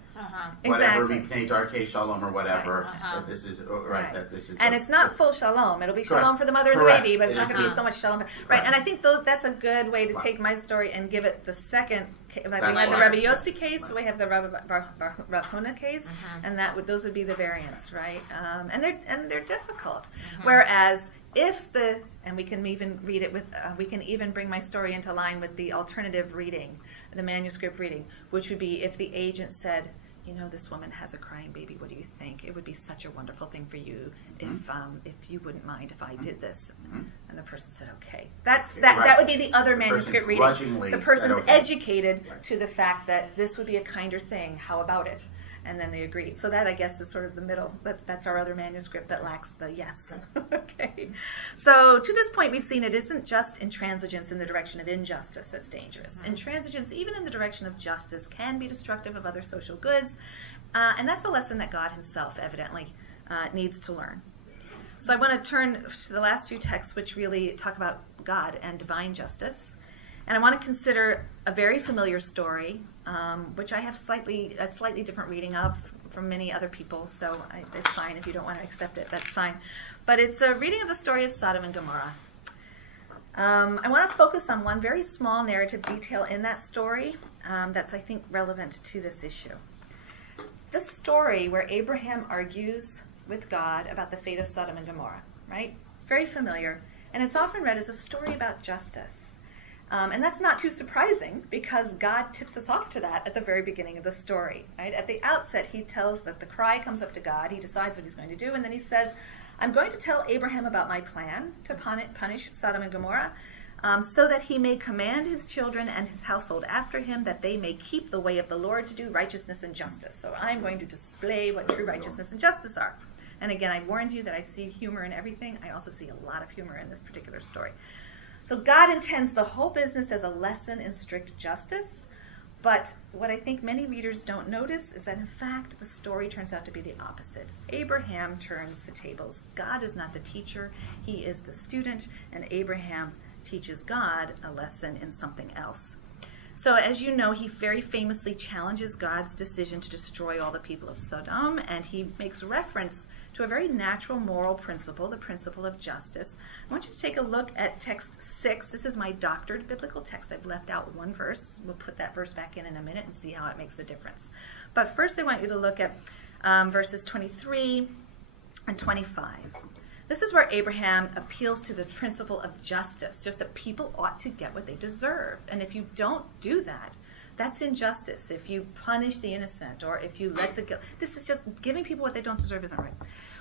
whatever exactly. Darkei Shalom or whatever that this is that this is. And it's not full shalom. It'll be shalom for the mother and the baby, but it's not going to be so much shalom. Right. And I think that's a good way to take my story and give it the second. Like we had the Rabbi Yossi case, we have the Rabbi Bar Huna case, and those would be the variants, right? And they're difficult. Whereas and we can even read it with, we can even bring my story into line with the alternative reading, the manuscript reading, which would be if the agent said, this woman has a crying baby. What do you think? It would be such a wonderful thing for you if you wouldn't mind if I did this. And the person said, okay. That would be the other manuscript reading. The person's educated to the fact that this would be a kinder thing. How about it? And then they agreed. So that, I guess, is sort of the middle. That's our other manuscript that lacks the yes. Okay. So to this point, we've seen it isn't just intransigence in the direction of injustice that's dangerous. Intransigence, even in the direction of justice, can be destructive of other social goods. And that's a lesson that God himself, evidently, needs to learn. So I want to turn to the last few texts, which really talk about God and divine justice. And I want to consider a very familiar story, which I have a slightly different reading of, from many other people, so it's fine if you don't want to accept it. That's fine. But it's a reading of the story of Sodom and Gomorrah. I want to focus on one very small narrative detail in that story that's, I think, relevant to this issue. The story where Abraham argues with God about the fate of Sodom and Gomorrah, right? Very familiar. And it's often read as a story about justice. And that's not too surprising because God tips us off to that at the very beginning of the story, right? At the outset, he tells that the cry comes up to God. He decides what he's going to do. And then he says, I'm going to tell Abraham about my plan to punish Sodom and Gomorrah so that he may command his children and his household after him, that they may keep the way of the Lord to do righteousness and justice. So I'm going to display what true righteousness and justice are. And again, I warned you that I see humor in everything. I also see a lot of humor in this particular story. So God intends the whole business as a lesson in strict justice. But what I think many readers don't notice is that, in fact, the story turns out to be the opposite. Abraham turns the tables. God is not the teacher. He is the student. And Abraham teaches God a lesson in something else. So as you know, he very famously challenges God's decision to destroy all the people of Sodom, and he makes reference to a very natural moral principle, the principle of justice. I want you to take a look at text 6. This is my doctored biblical text. I've left out one verse. We'll put that verse back in a minute and see how it makes a difference. But first I want you to look at verses 23 and 25. This is where Abraham appeals to the principle of justice, just that people ought to get what they deserve. And if you don't do that, that's injustice. If you punish the innocent or if you let the guilty, this is just giving people what they don't deserve isn't right.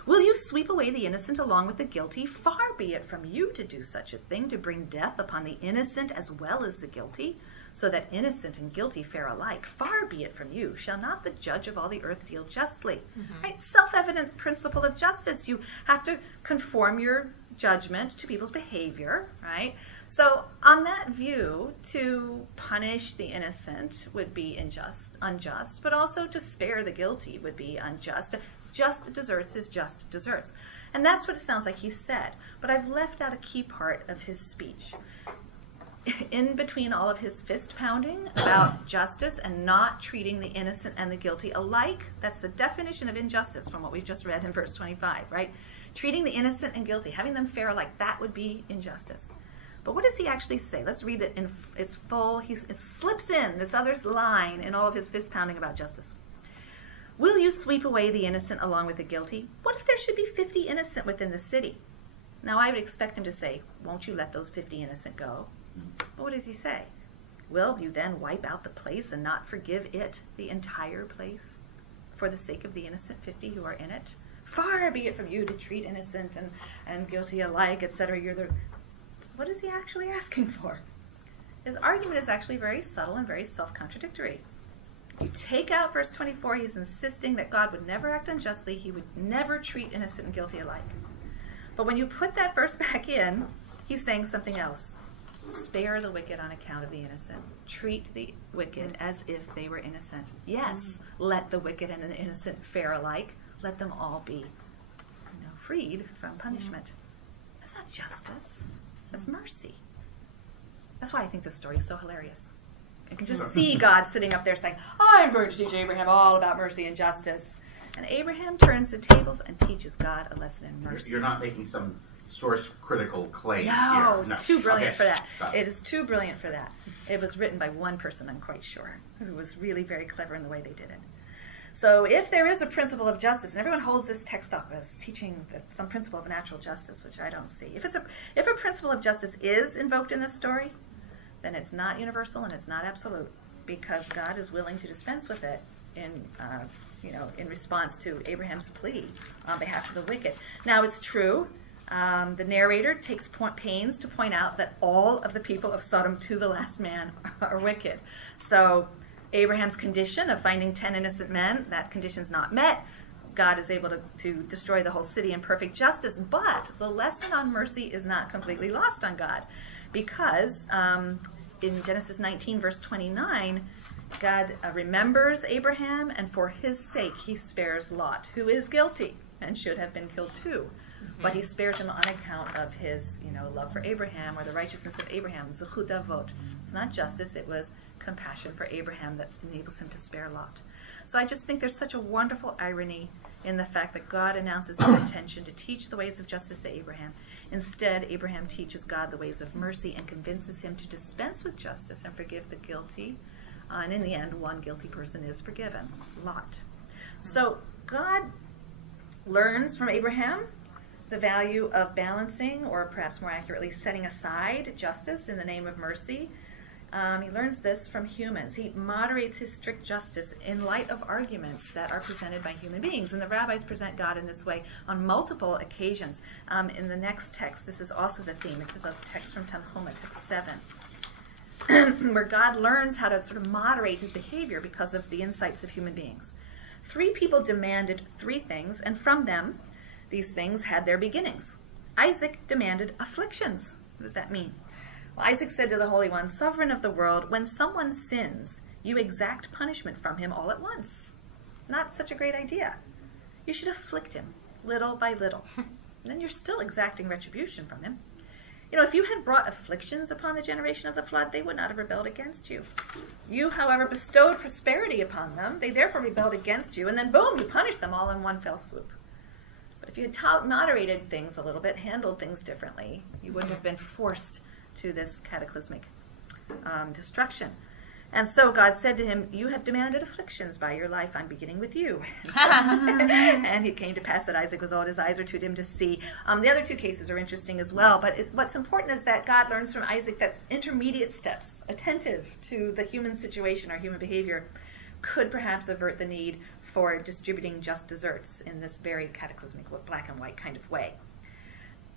Will you sweep away the innocent along with the guilty? Far be it from you to do such a thing, to bring death upon the innocent as well as the guilty, so that innocent and guilty fare alike. Far be it from you. Shall not the judge of all the earth deal justly? Right? Self-evident principle of justice. You have to conform your judgment to people's behavior, right? So on that view, to punish the innocent would be unjust, but also to spare the guilty would be unjust. Just deserts is just deserts. And that's what it sounds like he said. But I've left out a key part of his speech. In between all of his fist pounding about justice and not treating the innocent and the guilty alike, that's the definition of injustice from what we've just read in verse 25, right? Treating the innocent and guilty, having them fare alike, that would be injustice. But what does he actually say? Let's read it in its full. It slips in this other line in all of his fist pounding about justice. Will you sweep away the innocent along with the guilty? What if there should be 50 innocent within the city? Now I would expect him to say, won't you let those 50 innocent go? But what does he say? Will you then wipe out the place and not forgive it, the entire place, for the sake of the innocent 50 who are in it? Far be it from you to treat innocent and guilty alike, etc. What is he actually asking for? His argument is actually very subtle and very self-contradictory. If you take out verse 24, he's insisting that God would never act unjustly. He would never treat innocent and guilty alike. But when you put that verse back in, he's saying something else. Spare the wicked on account of the innocent. Treat the wicked as if they were innocent. Yes, let the wicked and the innocent fare alike. Let them all be, freed from punishment. That's not justice. That's mercy. That's why I think this story is so hilarious. I can just see God sitting up there saying, I'm going to teach Abraham all about mercy and justice. And Abraham turns the tables and teaches God a lesson in mercy. You're not making some source critical claim No, here. it's too brilliant for that. Got It is too brilliant for that. It was written by one person, I'm quite sure, who was really very clever in the way they did it. So if there is a principle of justice, and everyone holds this text up as teaching some principle of natural justice, which I don't see. If a principle of justice is invoked in this story, then it's not universal and it's not absolute, because God is willing to dispense with it in response to Abraham's plea on behalf of the wicked. Now it's true. The narrator takes pains to point out that all of the people of Sodom to the last man are wicked. So Abraham's condition of finding 10 innocent men, that condition's not met. God is able to destroy the whole city in perfect justice. But the lesson on mercy is not completely lost on God, because in Genesis 19, verse 29, God remembers Abraham, and for his sake he spares Lot, who is guilty and should have been killed too. But he spares him on account of his, love for Abraham, or the righteousness of Abraham, Zechut Avot. It's not justice, it was compassion for Abraham that enables him to spare Lot. So I just think there's such a wonderful irony in the fact that God announces his intention to teach the ways of justice to Abraham. Instead, Abraham teaches God the ways of mercy and convinces him to dispense with justice and forgive the guilty. And in the end, one guilty person is forgiven, Lot. So God learns from Abraham the value of balancing, or perhaps more accurately, setting aside justice in the name of mercy. He learns this from humans. He moderates his strict justice in light of arguments that are presented by human beings. And the rabbis present God in this way on multiple occasions. In the next text, this is also the theme. This is a text from Tanhuma, text 7, where God learns how to sort of moderate his behavior because of the insights of human beings. 3 people demanded 3 things, and from them, these things had their beginnings. Isaac demanded afflictions. What does that mean? Well, Isaac said to the Holy One, Sovereign of the world, when someone sins, you exact punishment from him all at once. Not such a great idea. You should afflict him, little by little. And then you're still exacting retribution from him. If you had brought afflictions upon the generation of the flood, they would not have rebelled against you. You, however, bestowed prosperity upon them. They therefore rebelled against you, and then boom, you punished them all in one fell swoop. But if you had moderated things a little bit, handled things differently, you wouldn't have been forced to this cataclysmic destruction. And so God said to him, you have demanded afflictions by your life. I'm beginning with you. And it came to pass that Isaac was old, his eyes were too dim to see. The other 2 cases are interesting as well. But what's important is that God learns from Isaac that intermediate steps, attentive to the human situation or human behavior, could perhaps avert the need for distributing just desserts in this very cataclysmic black and white kind of way.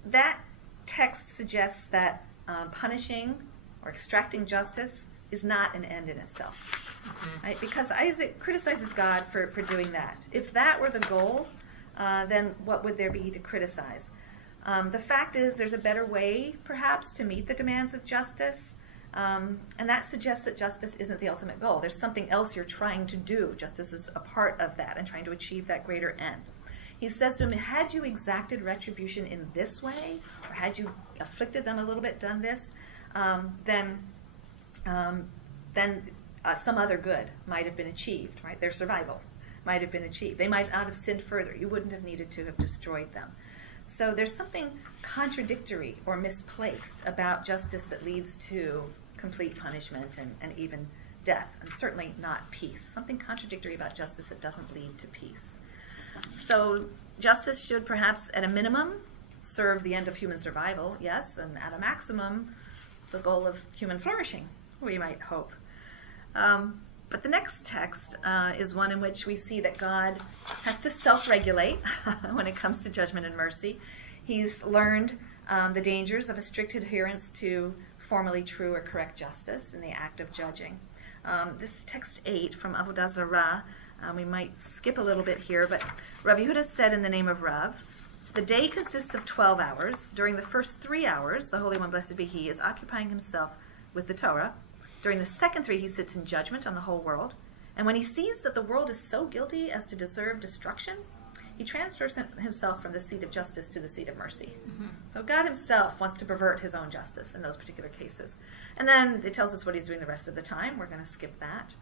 That text suggests that punishing or extracting justice is not an end in itself, right? Because Isaac criticizes God for doing that. If that were the goal, then what would there be to criticize? The fact is there's a better way, perhaps, to meet the demands of justice, and that suggests that justice isn't the ultimate goal. There's something else you're trying to do. Justice is a part of that and trying to achieve that greater end. He says to him, had you exacted retribution in this way, or had you afflicted them a little bit, done this, then some other good might have been achieved, right? Their survival might have been achieved. They might not have sinned further. You wouldn't have needed to have destroyed them. So there's something contradictory or misplaced about justice that leads to complete punishment and even death, and certainly not peace. Something contradictory about justice that doesn't lead to peace. So justice should perhaps, at a minimum, serve the end of human survival, yes, and at a maximum, the goal of human flourishing, we might hope. But the next text is one in which we see that God has to self-regulate when it comes to judgment and mercy. He's learned the dangers of a strict adherence to formally true or correct justice in the act of judging. This text 8 from Avodah Zarah, we might skip a little bit here, but Rav Yehuda said in the name of Rav, the day consists of 12 hours. During the first 3 hours, the Holy One, blessed be He, is occupying himself with the Torah. During the second 3, he sits in judgment on the whole world. And when he sees that the world is so guilty as to deserve destruction, he transfers himself from the seat of justice to the seat of mercy. Mm-hmm. So God himself wants to pervert his own justice in those particular cases. And then it tells us what he's doing the rest of the time. We're going to skip that.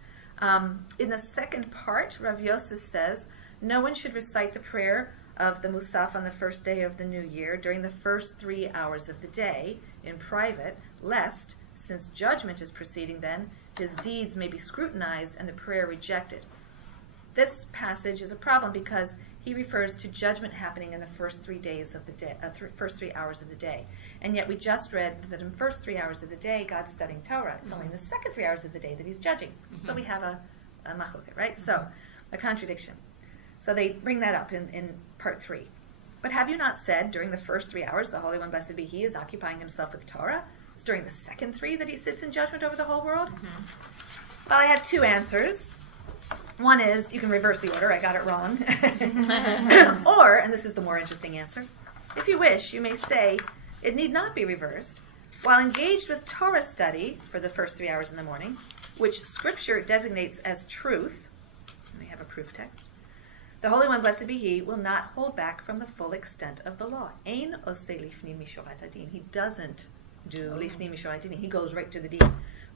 In the second part, Rav Osis says, no one should recite the prayer of the Musaf on the first day of the new year during the first 3 hours of the day in private, lest, since judgment is proceeding then, his deeds may be scrutinized and the prayer rejected. This passage is a problem because he refers to judgment happening in the first 3 days of the day, first 3 hours of the day. And yet we just read that in the first 3 hours of the day, God's studying Torah. It's only in the second 3 hours of the day that he's judging. Mm-hmm. So we have a machloket, right? Mm-hmm. So, a contradiction. So they bring that up in part 3. But have you not said during the first 3 hours, the Holy One, blessed be He, is occupying himself with Torah? It's during the second 3 that he sits in judgment over the whole world? Mm-hmm. Well, I have 2 answers. One is, you can reverse the order, I got it wrong. Or, and this is the more interesting answer, if you wish, you may say, it need not be reversed. While engaged with Torah study for the first 3 hours in the morning, which Scripture designates as truth, and we have a proof text, the Holy One, blessed be He, will not hold back from the full extent of the law. Ein ose lifni mishorat adin. He doesn't do lifni mishorat adin. He goes right to the deed.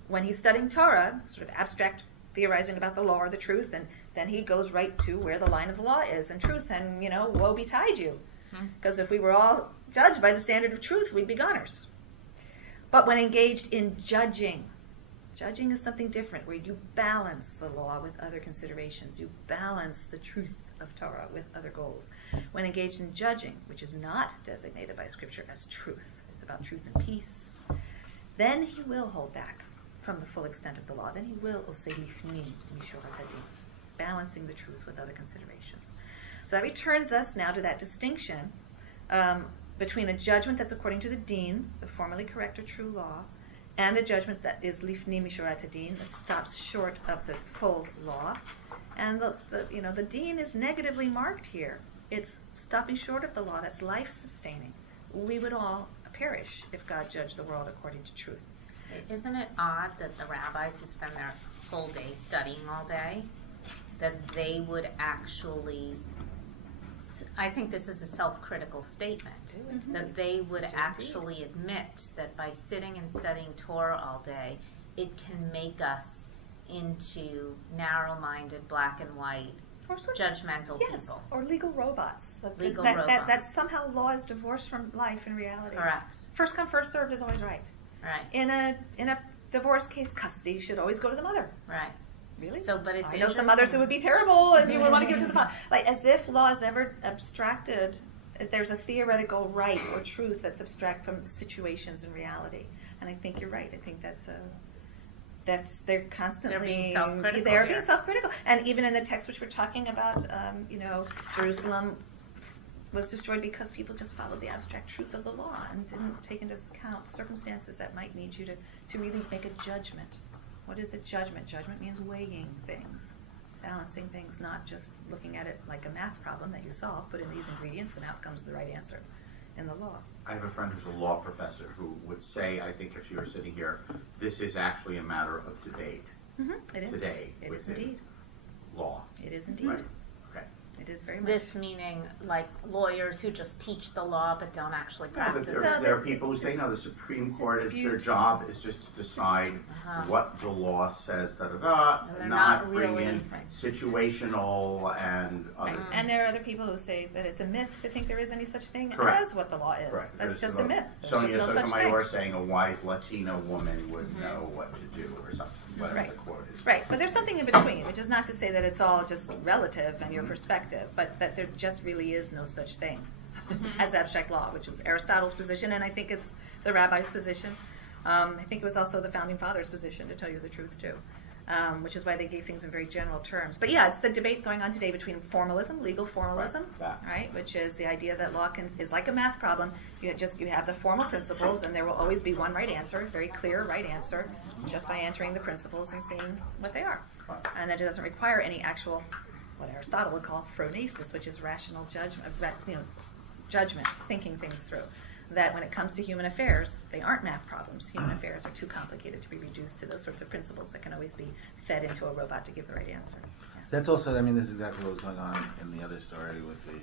When he's studying Torah, sort of abstract theorizing about the law or the truth, and then he goes right to where the line of the law is and truth, and, woe betide you. Because if we were all judged by the standard of truth, we'd be goners. But when engaged in judging is something different, where you balance the law with other considerations. You balance the truth of Torah with other goals. When engaged in judging, which is not designated by Scripture as truth, it's about truth and peace, then he will hold back from the full extent of the law. Then he will say lifnim mishurat hadin, balancing the truth with other considerations. So that returns us now to that distinction between a judgment that's according to the din, the formally correct or true law, and a judgment that is lifnim mishurat hadin, that stops short of the full law. And the din is negatively marked here. It's stopping short of the law. That's life-sustaining. We would all perish if God judged the world according to truth. Isn't it odd that the rabbis who spend their whole day studying all day, that they would actually, I think this is a self-critical statement, that they would actually admit that by sitting and studying Torah all day, it can make us into narrow-minded, black and white, judgmental people. Or legal robots. Legal robots. robots. That somehow law is divorced from life and reality. Correct. First come, first served is always right. Right. In a divorce case, custody should always go to the mother. Right. Really? So, but it's I know some mothers who would be terrible, and you would want to give it to the father. Like, as if law is ever abstracted. There's a theoretical right or truth that's abstract from situations and reality. And I think you're right. I think they're constantly being self-critical. They're being self-critical, and even in the text which we're talking about, Jerusalem was destroyed because people just followed the abstract truth of the law and didn't take into account circumstances that might need you to really make a judgment. What is a judgment? Judgment means weighing things, balancing things, not just looking at it like a math problem that you solve, put in these ingredients and out comes the right answer in the law. I have a friend who's a law professor who would say, I think if you were sitting here, this is actually a matter of debate It is. today It is within indeed. law. It is indeed. Right. Okay. It is very much. This meaning like lawyers who just teach the law but don't actually No, but practice it. there are people who say, no, the Supreme Court, dispute. their job is just to decide what the law says, da-da-da, And they're not not bring really- in situational and other Right. things. And there are other people who say that it's a myth to think there is any such thing Correct. as what the law is. Correct. That's There's just no- a myth. There's Sonia just no such thing. Sotomayor saying a wise Latino woman would know what to do or something, whatever Right. the quote is. Right, but there's something in between, which is not to say that it's all just relative and your perspective, but that there just really is no such thing as abstract law, which was Aristotle's position, and I think it's the Rabbi's position. I think it was also the Founding Fathers' position, to tell you the truth, too, which is why they gave things in very general terms. But yeah, it's the debate going on today between formalism, legal formalism, right, which is the idea that law is like a math problem. You have the formal principles, and there will always be one right answer, very clear right answer, just by entering the principles and seeing what they are. And that it doesn't require any actual, what Aristotle would call phronesis, which is rational judgment, thinking things through. That when it comes to human affairs, they aren't math problems. Human affairs are too complicated to be reduced to those sorts of principles that can always be fed into a robot to give the right answer. Yeah. That's also, this is exactly what was going on in the other story with the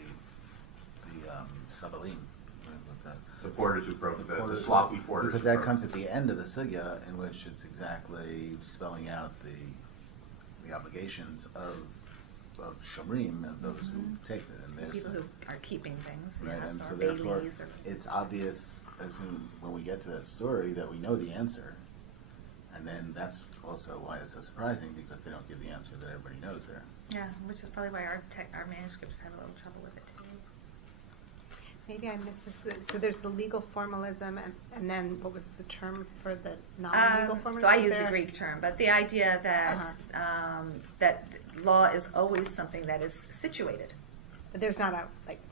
Sabalim. The porters who broke the porters, sloppy porters. Because who that broke. comes at the end of the sugya, in which it's exactly spelling out the obligations of shomrim, of those who take it. And there's People who are keeping things, right, yes, and or so therefore babies, or it's obvious as soon when we get to that story that we know the answer, and then that's also why it's so surprising, because they don't give the answer that everybody knows there. yeah, which is probably why our manuscripts have a little trouble with it too. Maybe I missed this. So there's the legal formalism, and then what was the term for the non-legal formalism? So I used a Greek term, but the idea that that law is always something that is situated. But there's not a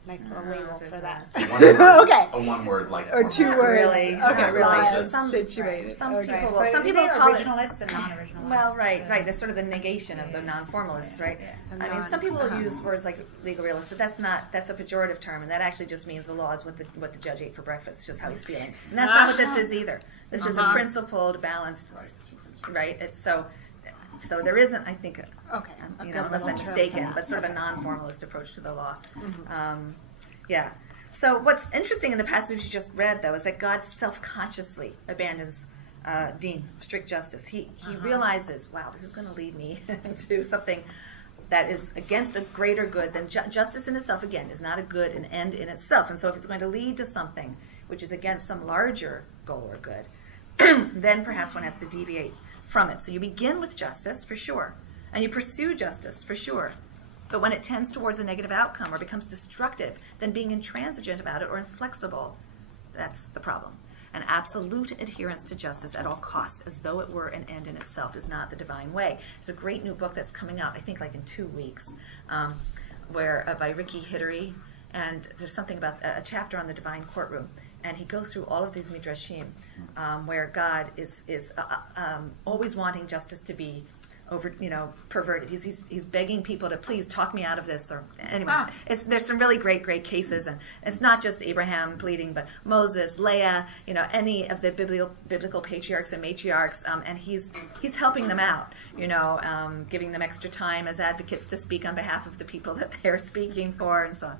nice little label there's for not. that. One word, Okay. A one word like Or two words. Really, Okay, not really. law is Some- situated. Some Okay. people But some is people it call it. originalists and non-originalists. Well, right. There's sort of the negation of the non-formalists, right? I mean, some people use words like legal realist, but that's a pejorative term, and that actually just means the law is what the judge ate for breakfast, just how he's feeling. And that's not what this is either. This is a principled, balanced, right? It's so there isn't, I think, Okay. unless I'm mistaken, but sort of a non-formalist approach to the law. Yeah. So what's interesting in the passage you just read, though, is that God self-consciously abandons Dean, strict justice. He realizes, wow, this is going to lead me to something that is against a greater good than justice in itself, again, is not a good, an end in itself. And so if it's going to lead to something which is against some larger goal or good, then perhaps one has to deviate from it. So you begin with justice, for sure, and you pursue justice, for sure. But when it tends towards a negative outcome or becomes destructive, then being intransigent about it or inflexible, that's the problem. An absolute adherence to justice at all costs, as though it were an end in itself, is not the divine way. There's a great new book that's coming out, I think like in 2 weeks, by Ricky Hidary, and there's something about a chapter on the divine courtroom, and he goes through all of these midrashim where God is always wanting justice to be perverted. He's begging people to please talk me out of this. Or anyway, there's some really great cases, and it's not just Abraham pleading, but Moses, Leah, any of the biblical patriarchs and matriarchs, and he's helping them out, giving them extra time as advocates to speak on behalf of the people that they're speaking for, and so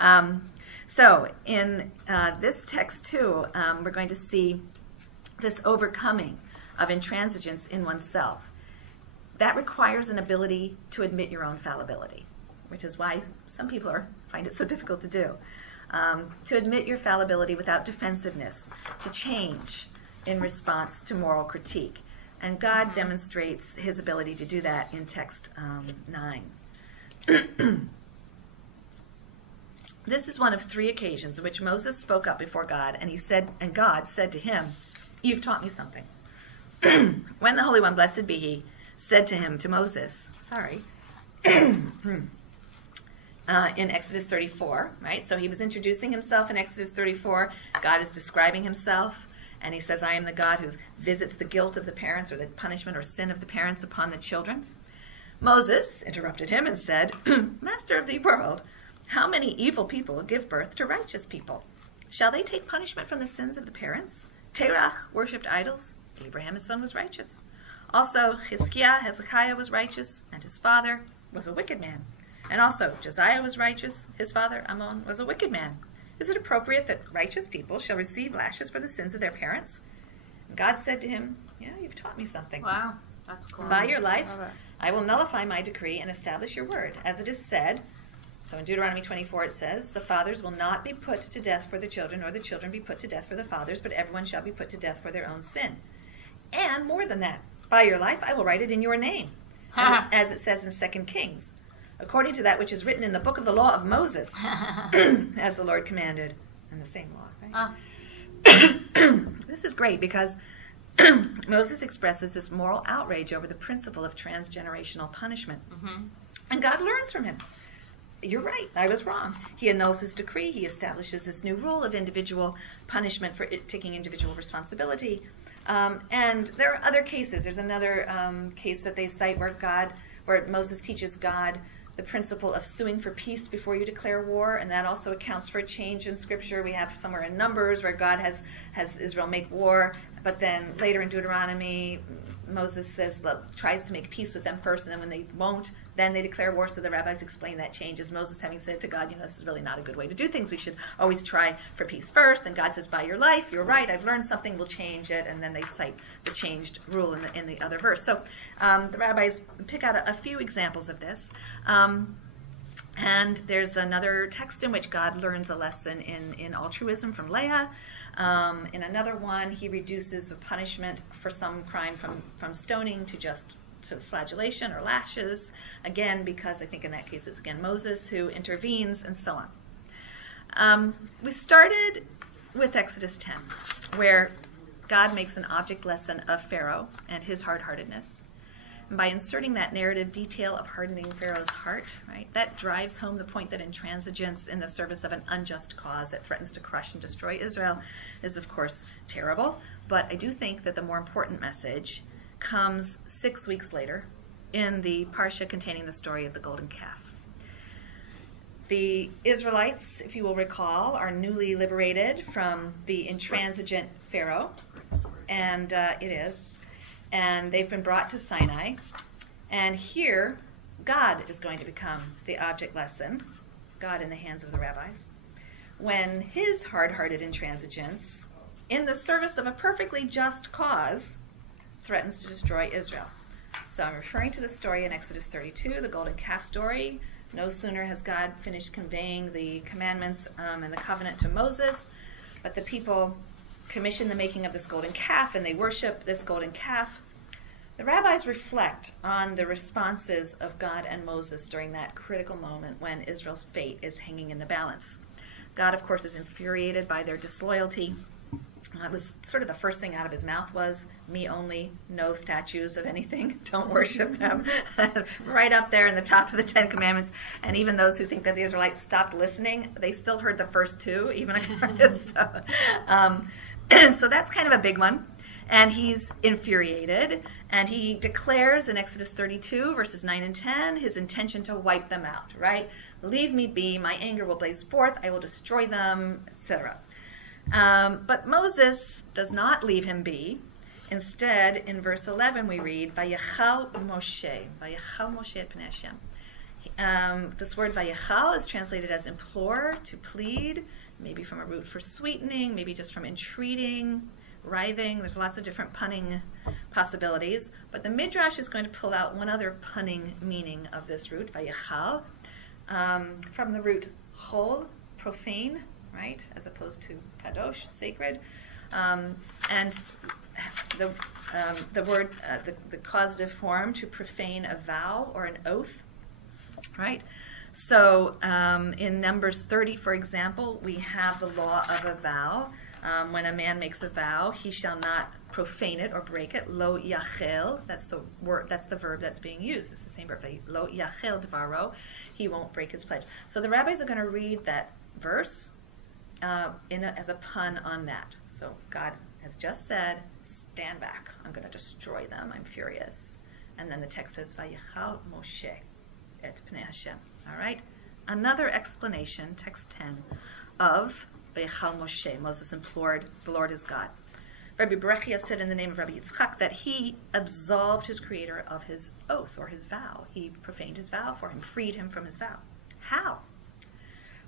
on. So in this text too, we're going to see this overcoming of intransigence in oneself. That requires an ability to admit your own fallibility, which is why some people find it so difficult to do. To admit your fallibility without defensiveness, to change in response to moral critique. And God demonstrates his ability to do that in text 9. This is one of 3 occasions in which Moses spoke up before God, and God said to him, "You've taught me something." When the Holy One, blessed be he, said to him, to Moses, in Exodus 34, right? So he was introducing himself in Exodus 34. God is describing himself, and he says, I am the God who visits the guilt of the parents, or the punishment or sin of the parents upon the children. Moses interrupted him and said, Master of the world, how many evil people give birth to righteous people? Shall they take punishment from the sins of the parents? Terach worshipped idols. Abraham, his son, was righteous. Also, Hezekiah was righteous, and his father was a wicked man. And also, Josiah was righteous, his father, Ammon, was a wicked man. Is it appropriate that righteous people shall receive lashes for the sins of their parents? And God said to him, yeah, you've taught me something. Wow, that's cool. By your life, I will nullify my decree and establish your word, as it is said. So in Deuteronomy 24 it says, the fathers will not be put to death for the children, nor the children be put to death for the fathers, but everyone shall be put to death for their own sin. And more than that, by your life, I will write it in your name, as it says in 2 Kings, according to that which is written in the book of the law of Moses, as the Lord commanded, in the same law. Right? This is great because Moses expresses this moral outrage over the principle of transgenerational punishment. And God learns from him. You're right, I was wrong. He annuls his decree. He establishes this new rule of individual punishment for taking individual responsibility. And there are other cases. There's another case that they cite where Moses teaches God the principle of suing for peace before you declare war, and that also accounts for a change in Scripture. We have somewhere in Numbers where God has Israel make war, but then later in Deuteronomy, Moses says, tries to make peace with them first, and then when they won't, then they declare war. So the rabbis explain that change as Moses having said to God, this is really not a good way to do things. We should always try for peace first. And God says, by your life, you're right, I've learned something, we'll change it. And then they cite the changed rule in the other verse. So the rabbis pick out a few examples of this. And there's another text in which God learns a lesson in altruism from Leah. In another one, he reduces the punishment for some crime from stoning to flagellation or lashes, again, because I think in that case it's again Moses who intervenes, and so on. We started with Exodus 10, where God makes an object lesson of Pharaoh and his hard-heartedness. And by inserting that narrative detail of hardening Pharaoh's heart, right, that drives home the point that intransigence in the service of an unjust cause that threatens to crush and destroy Israel is, of course, terrible. But I do think that the more important message comes 6 weeks later in the parsha containing the story of the golden calf. The Israelites, if you will recall, are newly liberated from the intransigent Pharaoh, and and they've been brought to Sinai, and here God is going to become the object lesson, God in the hands of the rabbis, when his hard-hearted intransigence in the service of a perfectly just cause, threatens to destroy Israel. So I'm referring to the story in Exodus 32, the golden calf story. No sooner has God finished conveying the commandments and the covenant to Moses, but the people commission the making of this golden calf, and they worship this golden calf. The rabbis reflect on the responses of God and Moses during that critical moment when Israel's fate is hanging in the balance. God, of course, is infuriated by their disloyalty. It was sort of the first thing out of his mouth was, me only, no statues of anything, don't worship them. Right up there in the top of the Ten Commandments. And even those who think that the Israelites stopped listening, they still heard the first two, even so that's kind of a big one. And he's infuriated, and he declares in Exodus 32, verses 9 and 10, his intention to wipe them out, right? Leave me be, my anger will blaze forth, I will destroy them, etc. But Moses does not leave him be. Instead, in verse 11, we read, Vayachal Moshe et Pnei Hashem. This word Vayachal is translated as implore, to plead, maybe from a root for sweetening, maybe just from entreating, writhing. There's lots of different punning possibilities. But the Midrash is going to pull out one other punning meaning of this root, Vayachal, from the root chol, profane, right, as opposed to kadosh, sacred, and the word, the causative form, to profane a vow or an oath, right? So in Numbers 30, for example, we have the law of a vow. When a man makes a vow, he shall not profane it or break it. Lo yachel, that's the word, that's the verb that's being used. It's the same verb. Lo yachel dvaro, he won't break his pledge. So the rabbis are going to read that verse as a pun on that. So God has just said, stand back. I'm going to destroy them. I'm furious. And then the text says, Vayachal Moshe et Pnei Hashem. All right? Another explanation, text 10, of Vayachal Moshe. Moses implored the Lord his God. Rabbi Berechia said in the name of Rabbi Yitzchak that he absolved his creator of his oath or his vow. He profaned his vow for him, freed him from his vow. How?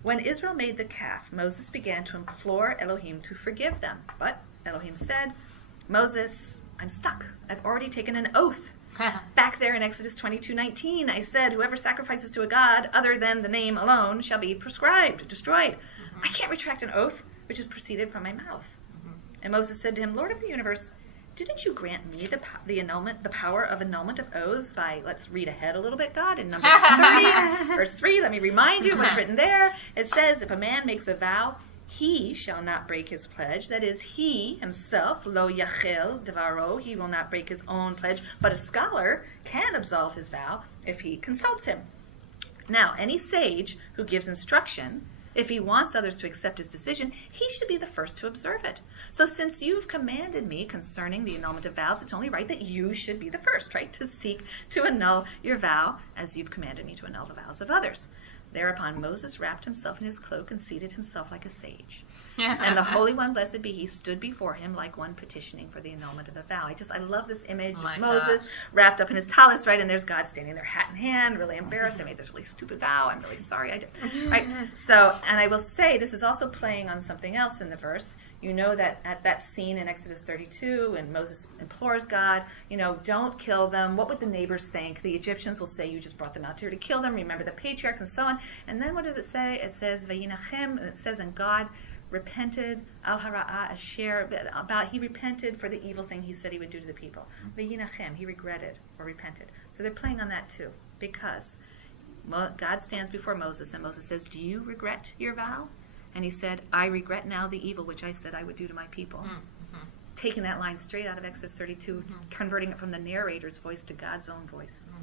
When Israel made the calf, Moses began to implore Elohim to forgive them. But Elohim said, Moses, I'm stuck. I've already taken an oath. Back there in Exodus 22:19, I said, whoever sacrifices to a god other than the name alone shall be proscribed, destroyed. I can't retract an oath which has proceeded from my mouth. And Moses said to him, Lord of the universe, didn't you grant me the power of annulment of oaths by, let's read ahead a little bit, God, in Numbers 30, verse 3, let me remind you what's written there. It says, if a man makes a vow, he shall not break his pledge. That is, he himself, lo yachel devaro, he will not break his own pledge, but a scholar can absolve his vow if he consults him. Now, any sage who gives instruction, if he wants others to accept his decision, he should be the first to observe it. So since you've commanded me concerning the annulment of vows, it's only right that you should be the first, right, to seek to annul your vow as you've commanded me to annul the vows of others. Thereupon Moses wrapped himself in his cloak and seated himself like a sage. And the Holy One, blessed be he, stood before him like one petitioning for the annulment of a vow. I love this image. It's Moses wrapped up in his tallis, right, and there's God standing there, hat in hand, really embarrassed. I made this really stupid vow. I'm really sorry I did. Right? So, and I will say, this is also playing on something else in the verse. You know that at that scene in Exodus 32, and Moses implores God, don't kill them. What would the neighbors think? The Egyptians will say, you just brought them out here to kill them. Remember the patriarchs and so on. And then what does it say? It says, Vayinachem, and it says, and God repented al hara'a asher, about he repented for the evil thing he said he would do to the people. Vayinachem, he regretted or repented. So they're playing on that too, because God stands before Moses, and Moses says, do you regret your vow? And he said, I regret now the evil which I said I would do to my people. Mm-hmm. Taking that line straight out of Exodus 32, converting it from the narrator's voice to God's own voice. Mm-hmm.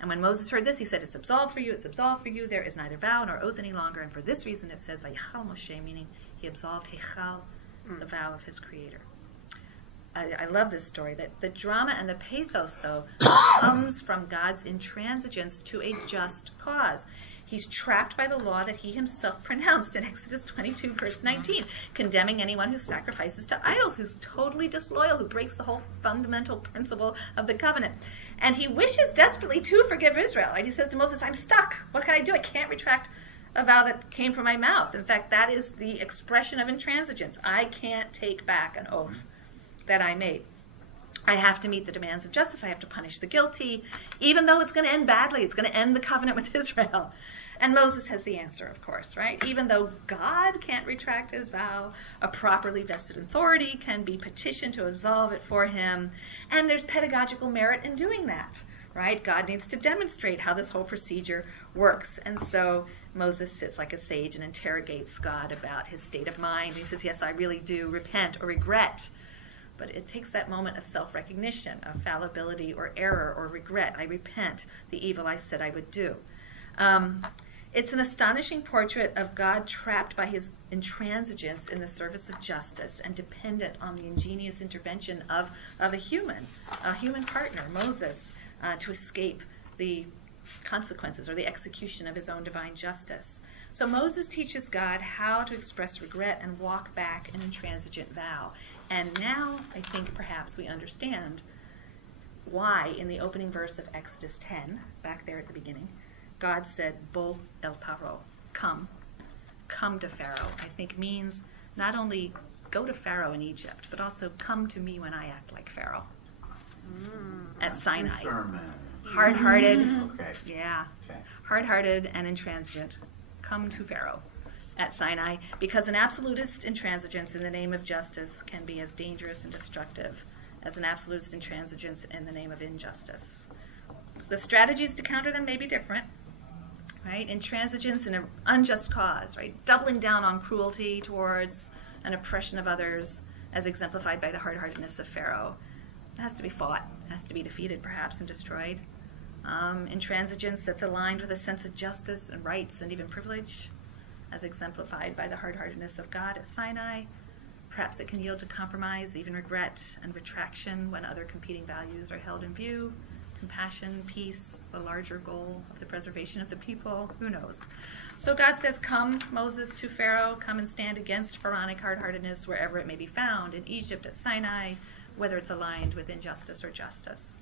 And when Moses heard this, he said, it's absolved for you, it's absolved for you. There is neither vow nor oath any longer. And for this reason it says, Vayachal Moshe, meaning he absolved Hechal, the vow of his creator. I love this story. That the drama and the pathos, though, comes from God's intransigence to a just cause. He's trapped by the law that he himself pronounced in Exodus 22, verse 19, condemning anyone who sacrifices to idols, who's totally disloyal, who breaks the whole fundamental principle of the covenant. And he wishes desperately to forgive Israel. Right? He says to Moses, I'm stuck. What can I do? I can't retract a vow that came from my mouth. In fact, that is the expression of intransigence. I can't take back an oath that I made. I have to meet the demands of justice. I have to punish the guilty, even though it's going to end badly. It's going to end the covenant with Israel. And Moses has the answer, of course, right? Even though God can't retract his vow, a properly vested authority can be petitioned to absolve it for him. And there's pedagogical merit in doing that, right? God needs to demonstrate how this whole procedure works. And so Moses sits like a sage and interrogates God about his state of mind. He says, yes, I really do repent or regret. But it takes that moment of self-recognition, of fallibility or error or regret. I repent the evil I said I would do. It's an astonishing portrait of God trapped by his intransigence in the service of justice and dependent on the ingenious intervention of a human partner, Moses, to escape the consequences or the execution of his own divine justice. So Moses teaches God how to express regret and walk back an intransigent vow. And now I think perhaps we understand why in the opening verse of Exodus 10, back there at the beginning, God said, Bo el Paro, come to Pharaoh, I think means not only go to Pharaoh in Egypt, but also come to me when I act like Pharaoh. At Sinai. Hard-hearted. Okay. Yeah. Okay. Hard-hearted and intransigent. Come to Pharaoh at Sinai, because an absolutist intransigence in the name of justice can be as dangerous and destructive as an absolutist intransigence in the name of injustice. The strategies to counter them may be different, right? Intransigence in an unjust cause, right? Doubling down on cruelty towards an oppression of others, as exemplified by the hard-heartedness of Pharaoh. It has to be fought, it has to be defeated, perhaps, and destroyed. Intransigence that's aligned with a sense of justice and rights and even privilege, as exemplified by the hard-heartedness of God at Sinai. Perhaps it can yield to compromise, even regret and retraction when other competing values are held in view. Compassion, peace, the larger goal of the preservation of the people, who knows? So God says, come, Moses, to Pharaoh, come and stand against Pharaonic hard-heartedness wherever it may be found, in Egypt, at Sinai, whether it's aligned with injustice or justice.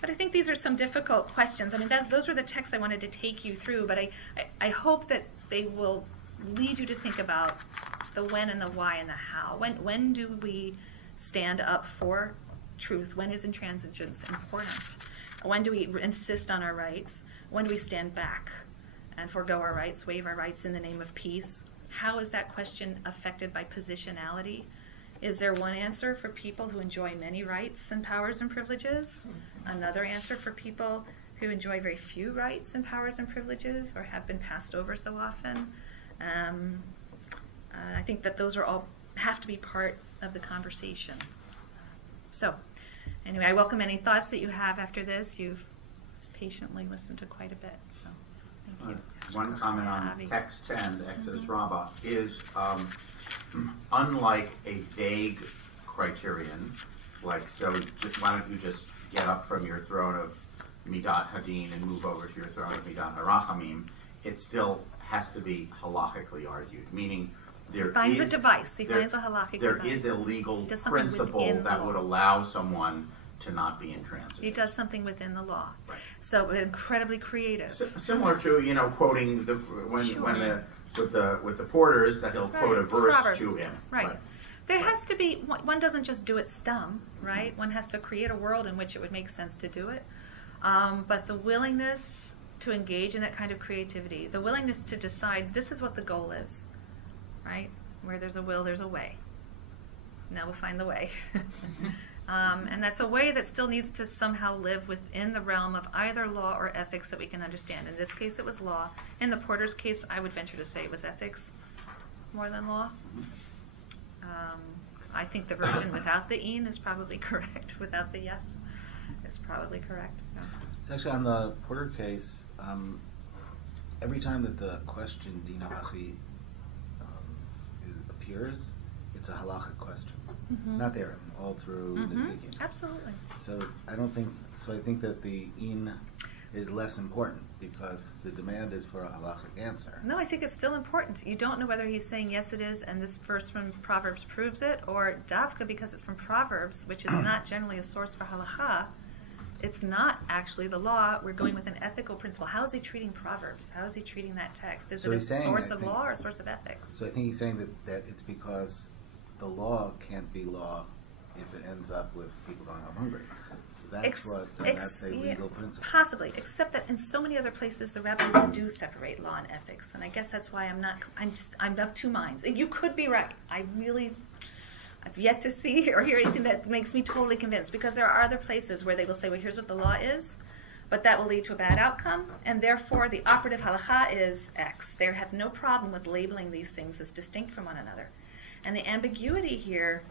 But I think these are some difficult questions. I mean, those were the texts I wanted to take you through, but I hope that they will lead you to think about the when and the why and the how. When do we stand up for truth? When is intransigence important? When do we insist on our rights? When do we stand back and forego our rights, waive our rights in the name of peace? How is that question affected by positionality? Is there one answer for people who enjoy many rights and powers and privileges? Another answer for people who enjoy very few rights and powers and privileges or have been passed over so often? I think that those are all have to be part of the conversation. So, anyway, I welcome any thoughts that you have after this. You've patiently listened to quite a bit, so thank you. One comment on Ravi. text 10, the Exodus Rabbah, is unlike a vague criterion, like, so just, why don't you just get up from your throne of Midat Hadin and move over to your throne of Midat Harachamim, it still has to be halachically argued, meaning there Finds is a device. He finds a halachic there device. is a legal Does something principle within the that law. would allow someone to not be intransigent. He does something within the law. Right. So incredibly creative. Similar to, quoting the with the porters, that he'll quote a verse Proverbs. to him. Right. There has to be, one doesn't just do it stum, right? One has to create a world in which it would make sense to do it. But the willingness to engage in that kind of creativity, the willingness to decide this is what the goal is, right? Where there's a will, there's a way. Now we'll find the way. And that's a way that still needs to somehow live within the realm of either law or ethics that we can understand. In this case, it was law. In the porter's case, I would venture to say it was ethics more than law. I think the version without the Eeen is probably correct. Without the yes, it's probably correct. No. It's actually on the Porter case, every time that the question Dina Hachi appears, it's a halachic question. Mm-hmm. Not there, all through Nezikin. Absolutely. So I think that the Eeen is less important because the demand is for a halachic answer. No, I think it's still important. You don't know whether he's saying yes it is and this verse from Proverbs proves it, or Dafka because it's from Proverbs, which is not generally a source for halacha, it's not actually the law. We're going with an ethical principle. How is he treating Proverbs? How is he treating that text? Is So it a he's saying, source I of think- law or a source of ethics? So I think he's saying that it's because the law can't be law if it ends up with people going home hungry. So that's a legal principle. Possibly, except that in so many other places the rabbis do separate law and ethics, and I guess that's why I'm of two minds. And you could be right. I've yet to see or hear anything that makes me totally convinced, because there are other places where they will say, well, here's what the law is, but that will lead to a bad outcome, and therefore the operative halacha is X. They have no problem with labeling these things as distinct from one another. And the ambiguity here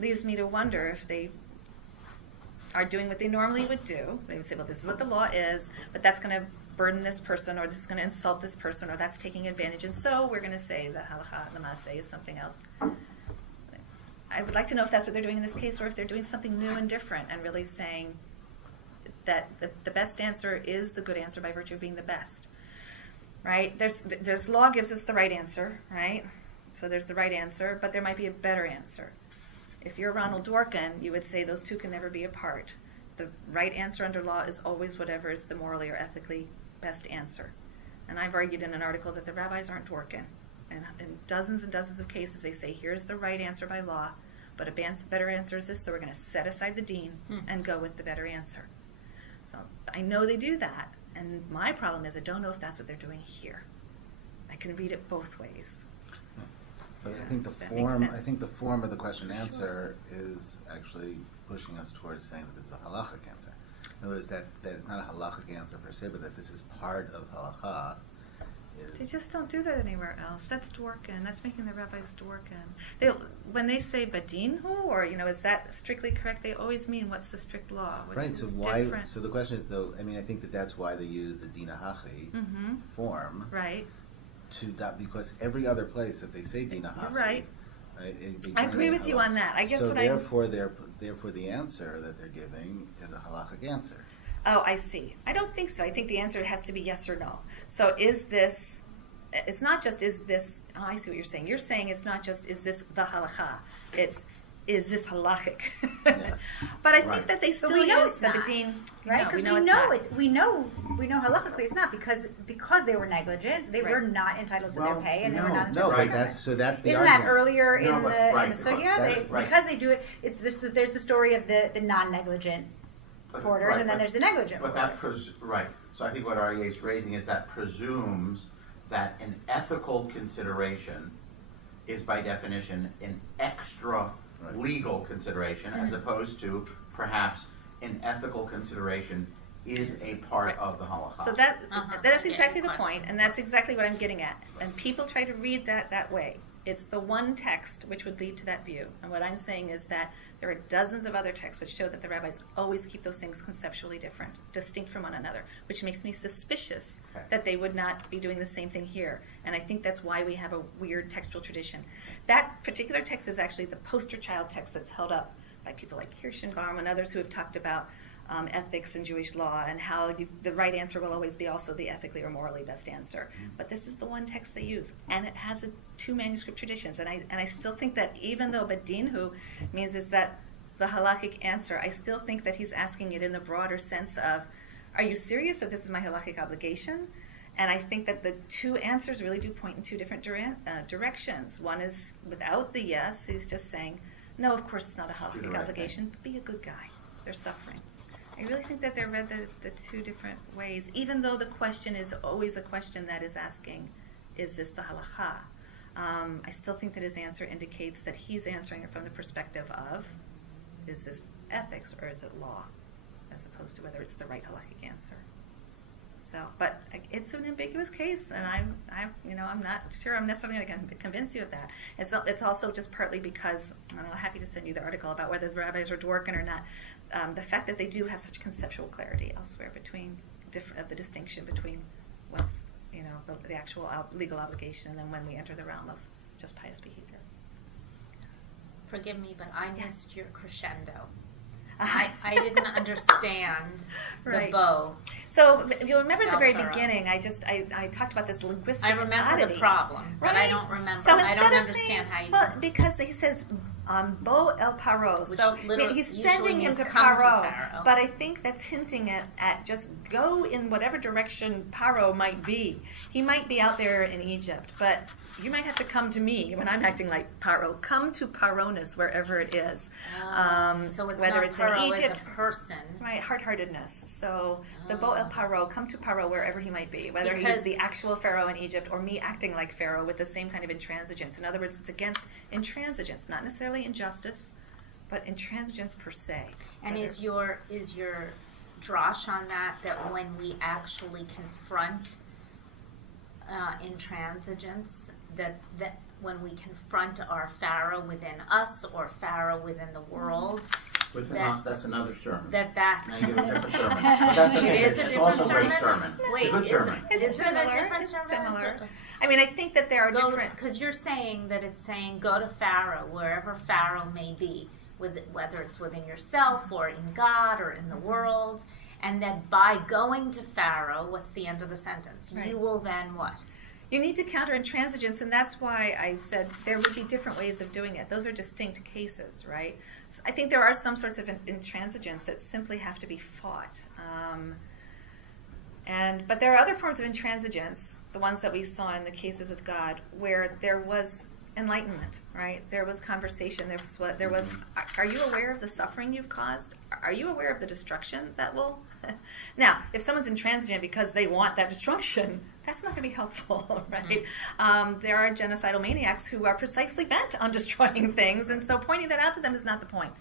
leads me to wonder if they are doing what they normally would do. They would say, well, this is what the law is, but that's going to burden this person, or this is going to insult this person, or that's taking advantage, and so we're going to say the halacha, the maaseh, is something else. I would like to know if that's what they're doing in this case, or if they're doing something new and different and really saying that the best answer is the good answer by virtue of being the best, right? There's law gives us the right answer, right? So there's the right answer, but there might be a better answer. If you're Ronald Dworkin, you would say those two can never be apart. The right answer under law is always whatever is the morally or ethically best answer. And I've argued in an article that the rabbis aren't Dworkin. And in dozens and dozens of cases, they say, here's the right answer by law, but a better answer is this, so we're going to set aside the deen and go with the better answer. So I know they do that, and my problem is I don't know if that's what they're doing here. I can read it both ways. But I think the form of the question and answer is actually pushing us towards saying that this is a halachic answer. In other words, that it's not a halachic answer per se, but that this is part of halacha. They just don't do that anywhere else. That's Dworkin. That's making the rabbis Dworkin. When they say badinhu, or is that strictly correct? They always mean what's the strict law, which right. is So why? different. So the question is, though. I mean, I think that's why they use the dina hachi form. Right. Because every other place that they say dina hachi. Right. Right, I agree with you on that. I guess so what therefore the answer that they're giving is a halachic answer. Oh, I see. I don't think so. I think the answer has to be yes or no. So is this, it's not just is this, oh, I see what you're saying. You're saying it's not just is this the halacha. It's is this halachic. Yes. But I think that they still we know use it's the not, badin. right? Because we know halakhically it's not because they were negligent. They were not entitled to their pay, and they were not entitled to their that's the Isn't argument. that earlier in the right, sugya? that's right. Because they do it. It's this. There's the story of the non-negligent porters, and then there's the negligent. But right. So I think what REA is raising is that presumes that an ethical consideration is by definition an extra legal consideration, as opposed to perhaps an ethical consideration is a part of the halacha. So that's exactly the point, and that's exactly what I'm getting at. And people try to read that way. It's the one text which would lead to that view. And what I'm saying is that there are dozens of other texts which show that the rabbis always keep those things conceptually different, distinct from one another, which makes me suspicious that they would not be doing the same thing here. And I think that's why we have a weird textual tradition. That particular text is actually the poster child text that's held up by people like Kirschenbaum and others who have talked about ethics in Jewish law and how the right answer will always be also the ethically or morally best answer. But this is the one text they use, and it has two manuscript traditions. And I still think that even though badinhu means is that the halakhic answer, I still think that he's asking it in the broader sense of, are you serious that this is my halakhic obligation? And I think that the two answers really do point in two different directions. One is without the yes, he's just saying, no, of course it's not a halakhic obligation, but be a good guy. They're suffering. I really think that they're read the two different ways, even though the question is always a question that is asking, is this the halacha? I still think that his answer indicates that he's answering it from the perspective of, is this ethics or is it law, as opposed to whether it's the right halachic answer. So, but it's an ambiguous case, and I'm not sure I'm necessarily going to convince you of that. It's also just partly because, and I'm happy to send you the article about whether the rabbis are Dworkin or not. The fact that they do have such conceptual clarity elsewhere between the distinction between what's the actual legal obligation and then when we enter the realm of just pious behavior. Forgive me, but I missed your crescendo. I didn't understand the bow. So you'll remember at the very beginning, I talked about this linguistic I remember oddity, the problem, but I don't remember. So I don't instead of understand saying, how you. Well, because he says Bo el Paro. Which So literally he's usually sending him means to come to Paro, Pharaoh. but I think that's hinting at just go in whatever direction Paro might be. He might be out there in Egypt, but you might have to come to me when I'm acting like Paro. Come to Paronus wherever it is. So it's whether not it's Pharaoh in Egypt, as a person. right? Hard-heartedness. So the Bo el Paro, come to Paro wherever he might be, whether he's Because- the actual Pharaoh in Egypt or me acting like Pharaoh with the same kind of intransigence. In other words, it's against intransigence, not necessarily injustice, but intransigence per se. And is your drosh on that when we actually confront intransigence, that when we confront our Pharaoh within us or Pharaoh within the world, Within us, that's another sermon. that Now you give a different sermon. But that's okay. It is a It's different also a great sermon? sermon. Wait, it's a good sermon. It's Isn't it a similar, different it's sermon? similar. I mean, I think that there are different. Because you're saying that it's saying go to Pharaoh, wherever Pharaoh may be, whether it's within yourself or in God or in the world, and that by going to Pharaoh, what's the end of the sentence? Right. You will then what? You need to counter intransigence, and that's why I said there would be different ways of doing it. Those are distinct cases, right? So I think there are some sorts of intransigence that simply have to be fought. But there are other forms of intransigence, the ones that we saw in the cases with God, where there was enlightenment, right? There was conversation. There was. Are you aware of the suffering you've caused? Are you aware of the destruction that will? Now, if someone's intransigent because they want that destruction, that's not going to be helpful, right? There are genocidal maniacs who are precisely bent on destroying things, and so pointing that out to them is not the point.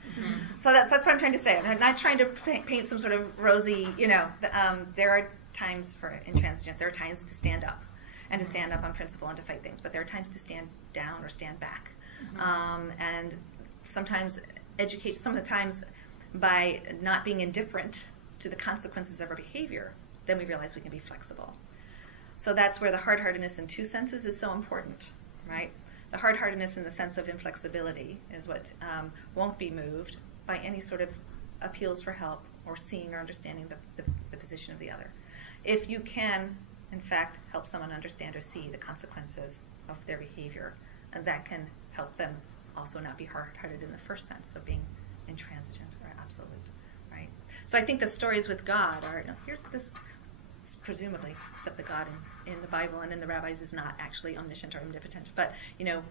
So that's what I'm trying to say. I'm not trying to paint some sort of rosy, there are times for intransigence. There are times to stand up and to stand up on principle and to fight things, but there are times to stand down or stand back. And sometimes some of the times by not being indifferent to the consequences of our behavior, then we realize we can be flexible. So that's where the hard-heartedness in two senses is so important, right? The hard-heartedness in the sense of inflexibility is what won't be moved by any sort of appeals for help or seeing or understanding the position of the other. If you can, in fact, help someone understand or see the consequences of their behavior, and that can help them also not be hard-hearted in the first sense of being intransigent or absolute, right? So I think the stories with God are, here's this, presumably, except that God in the Bible and in the rabbis is not actually omniscient or omnipotent, but,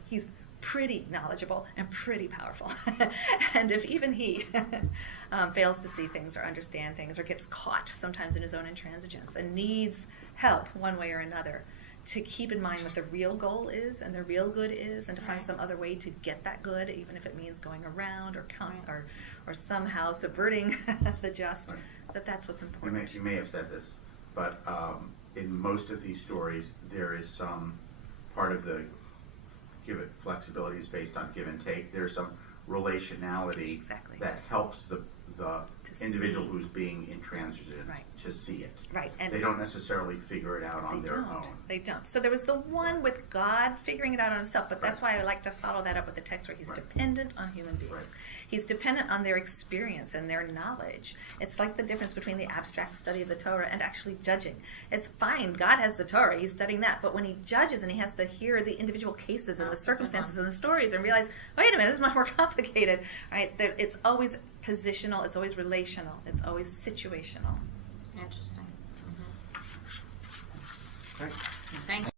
he's pretty knowledgeable and pretty powerful. And if even he fails to see things or understand things or gets caught sometimes in his own intransigence and needs help one way or another, to keep in mind what the real goal is and the real good is, and to find some other way to get that good, even if it means going around or somehow subverting the just, that's what's important. You may have said this, but in most of these stories, there is some part of the flexibility is based on give and take. There's some relationality that helps the individual who's being intransigent to see it. Right. And they don't necessarily figure it out on their own. They don't. So there was the one with God figuring it out on himself, but that's why I like to follow that up with the text where he's dependent on human beings. Right. He's dependent on their experience and their knowledge. It's like the difference between the abstract study of the Torah and actually judging. It's fine. God has the Torah. He's studying that. But when he judges and he has to hear the individual cases and the circumstances and the stories and realize, wait a minute, this is much more complicated. Right? It's always positional. It's always relational. It's always situational. Interesting. Great. Thank you.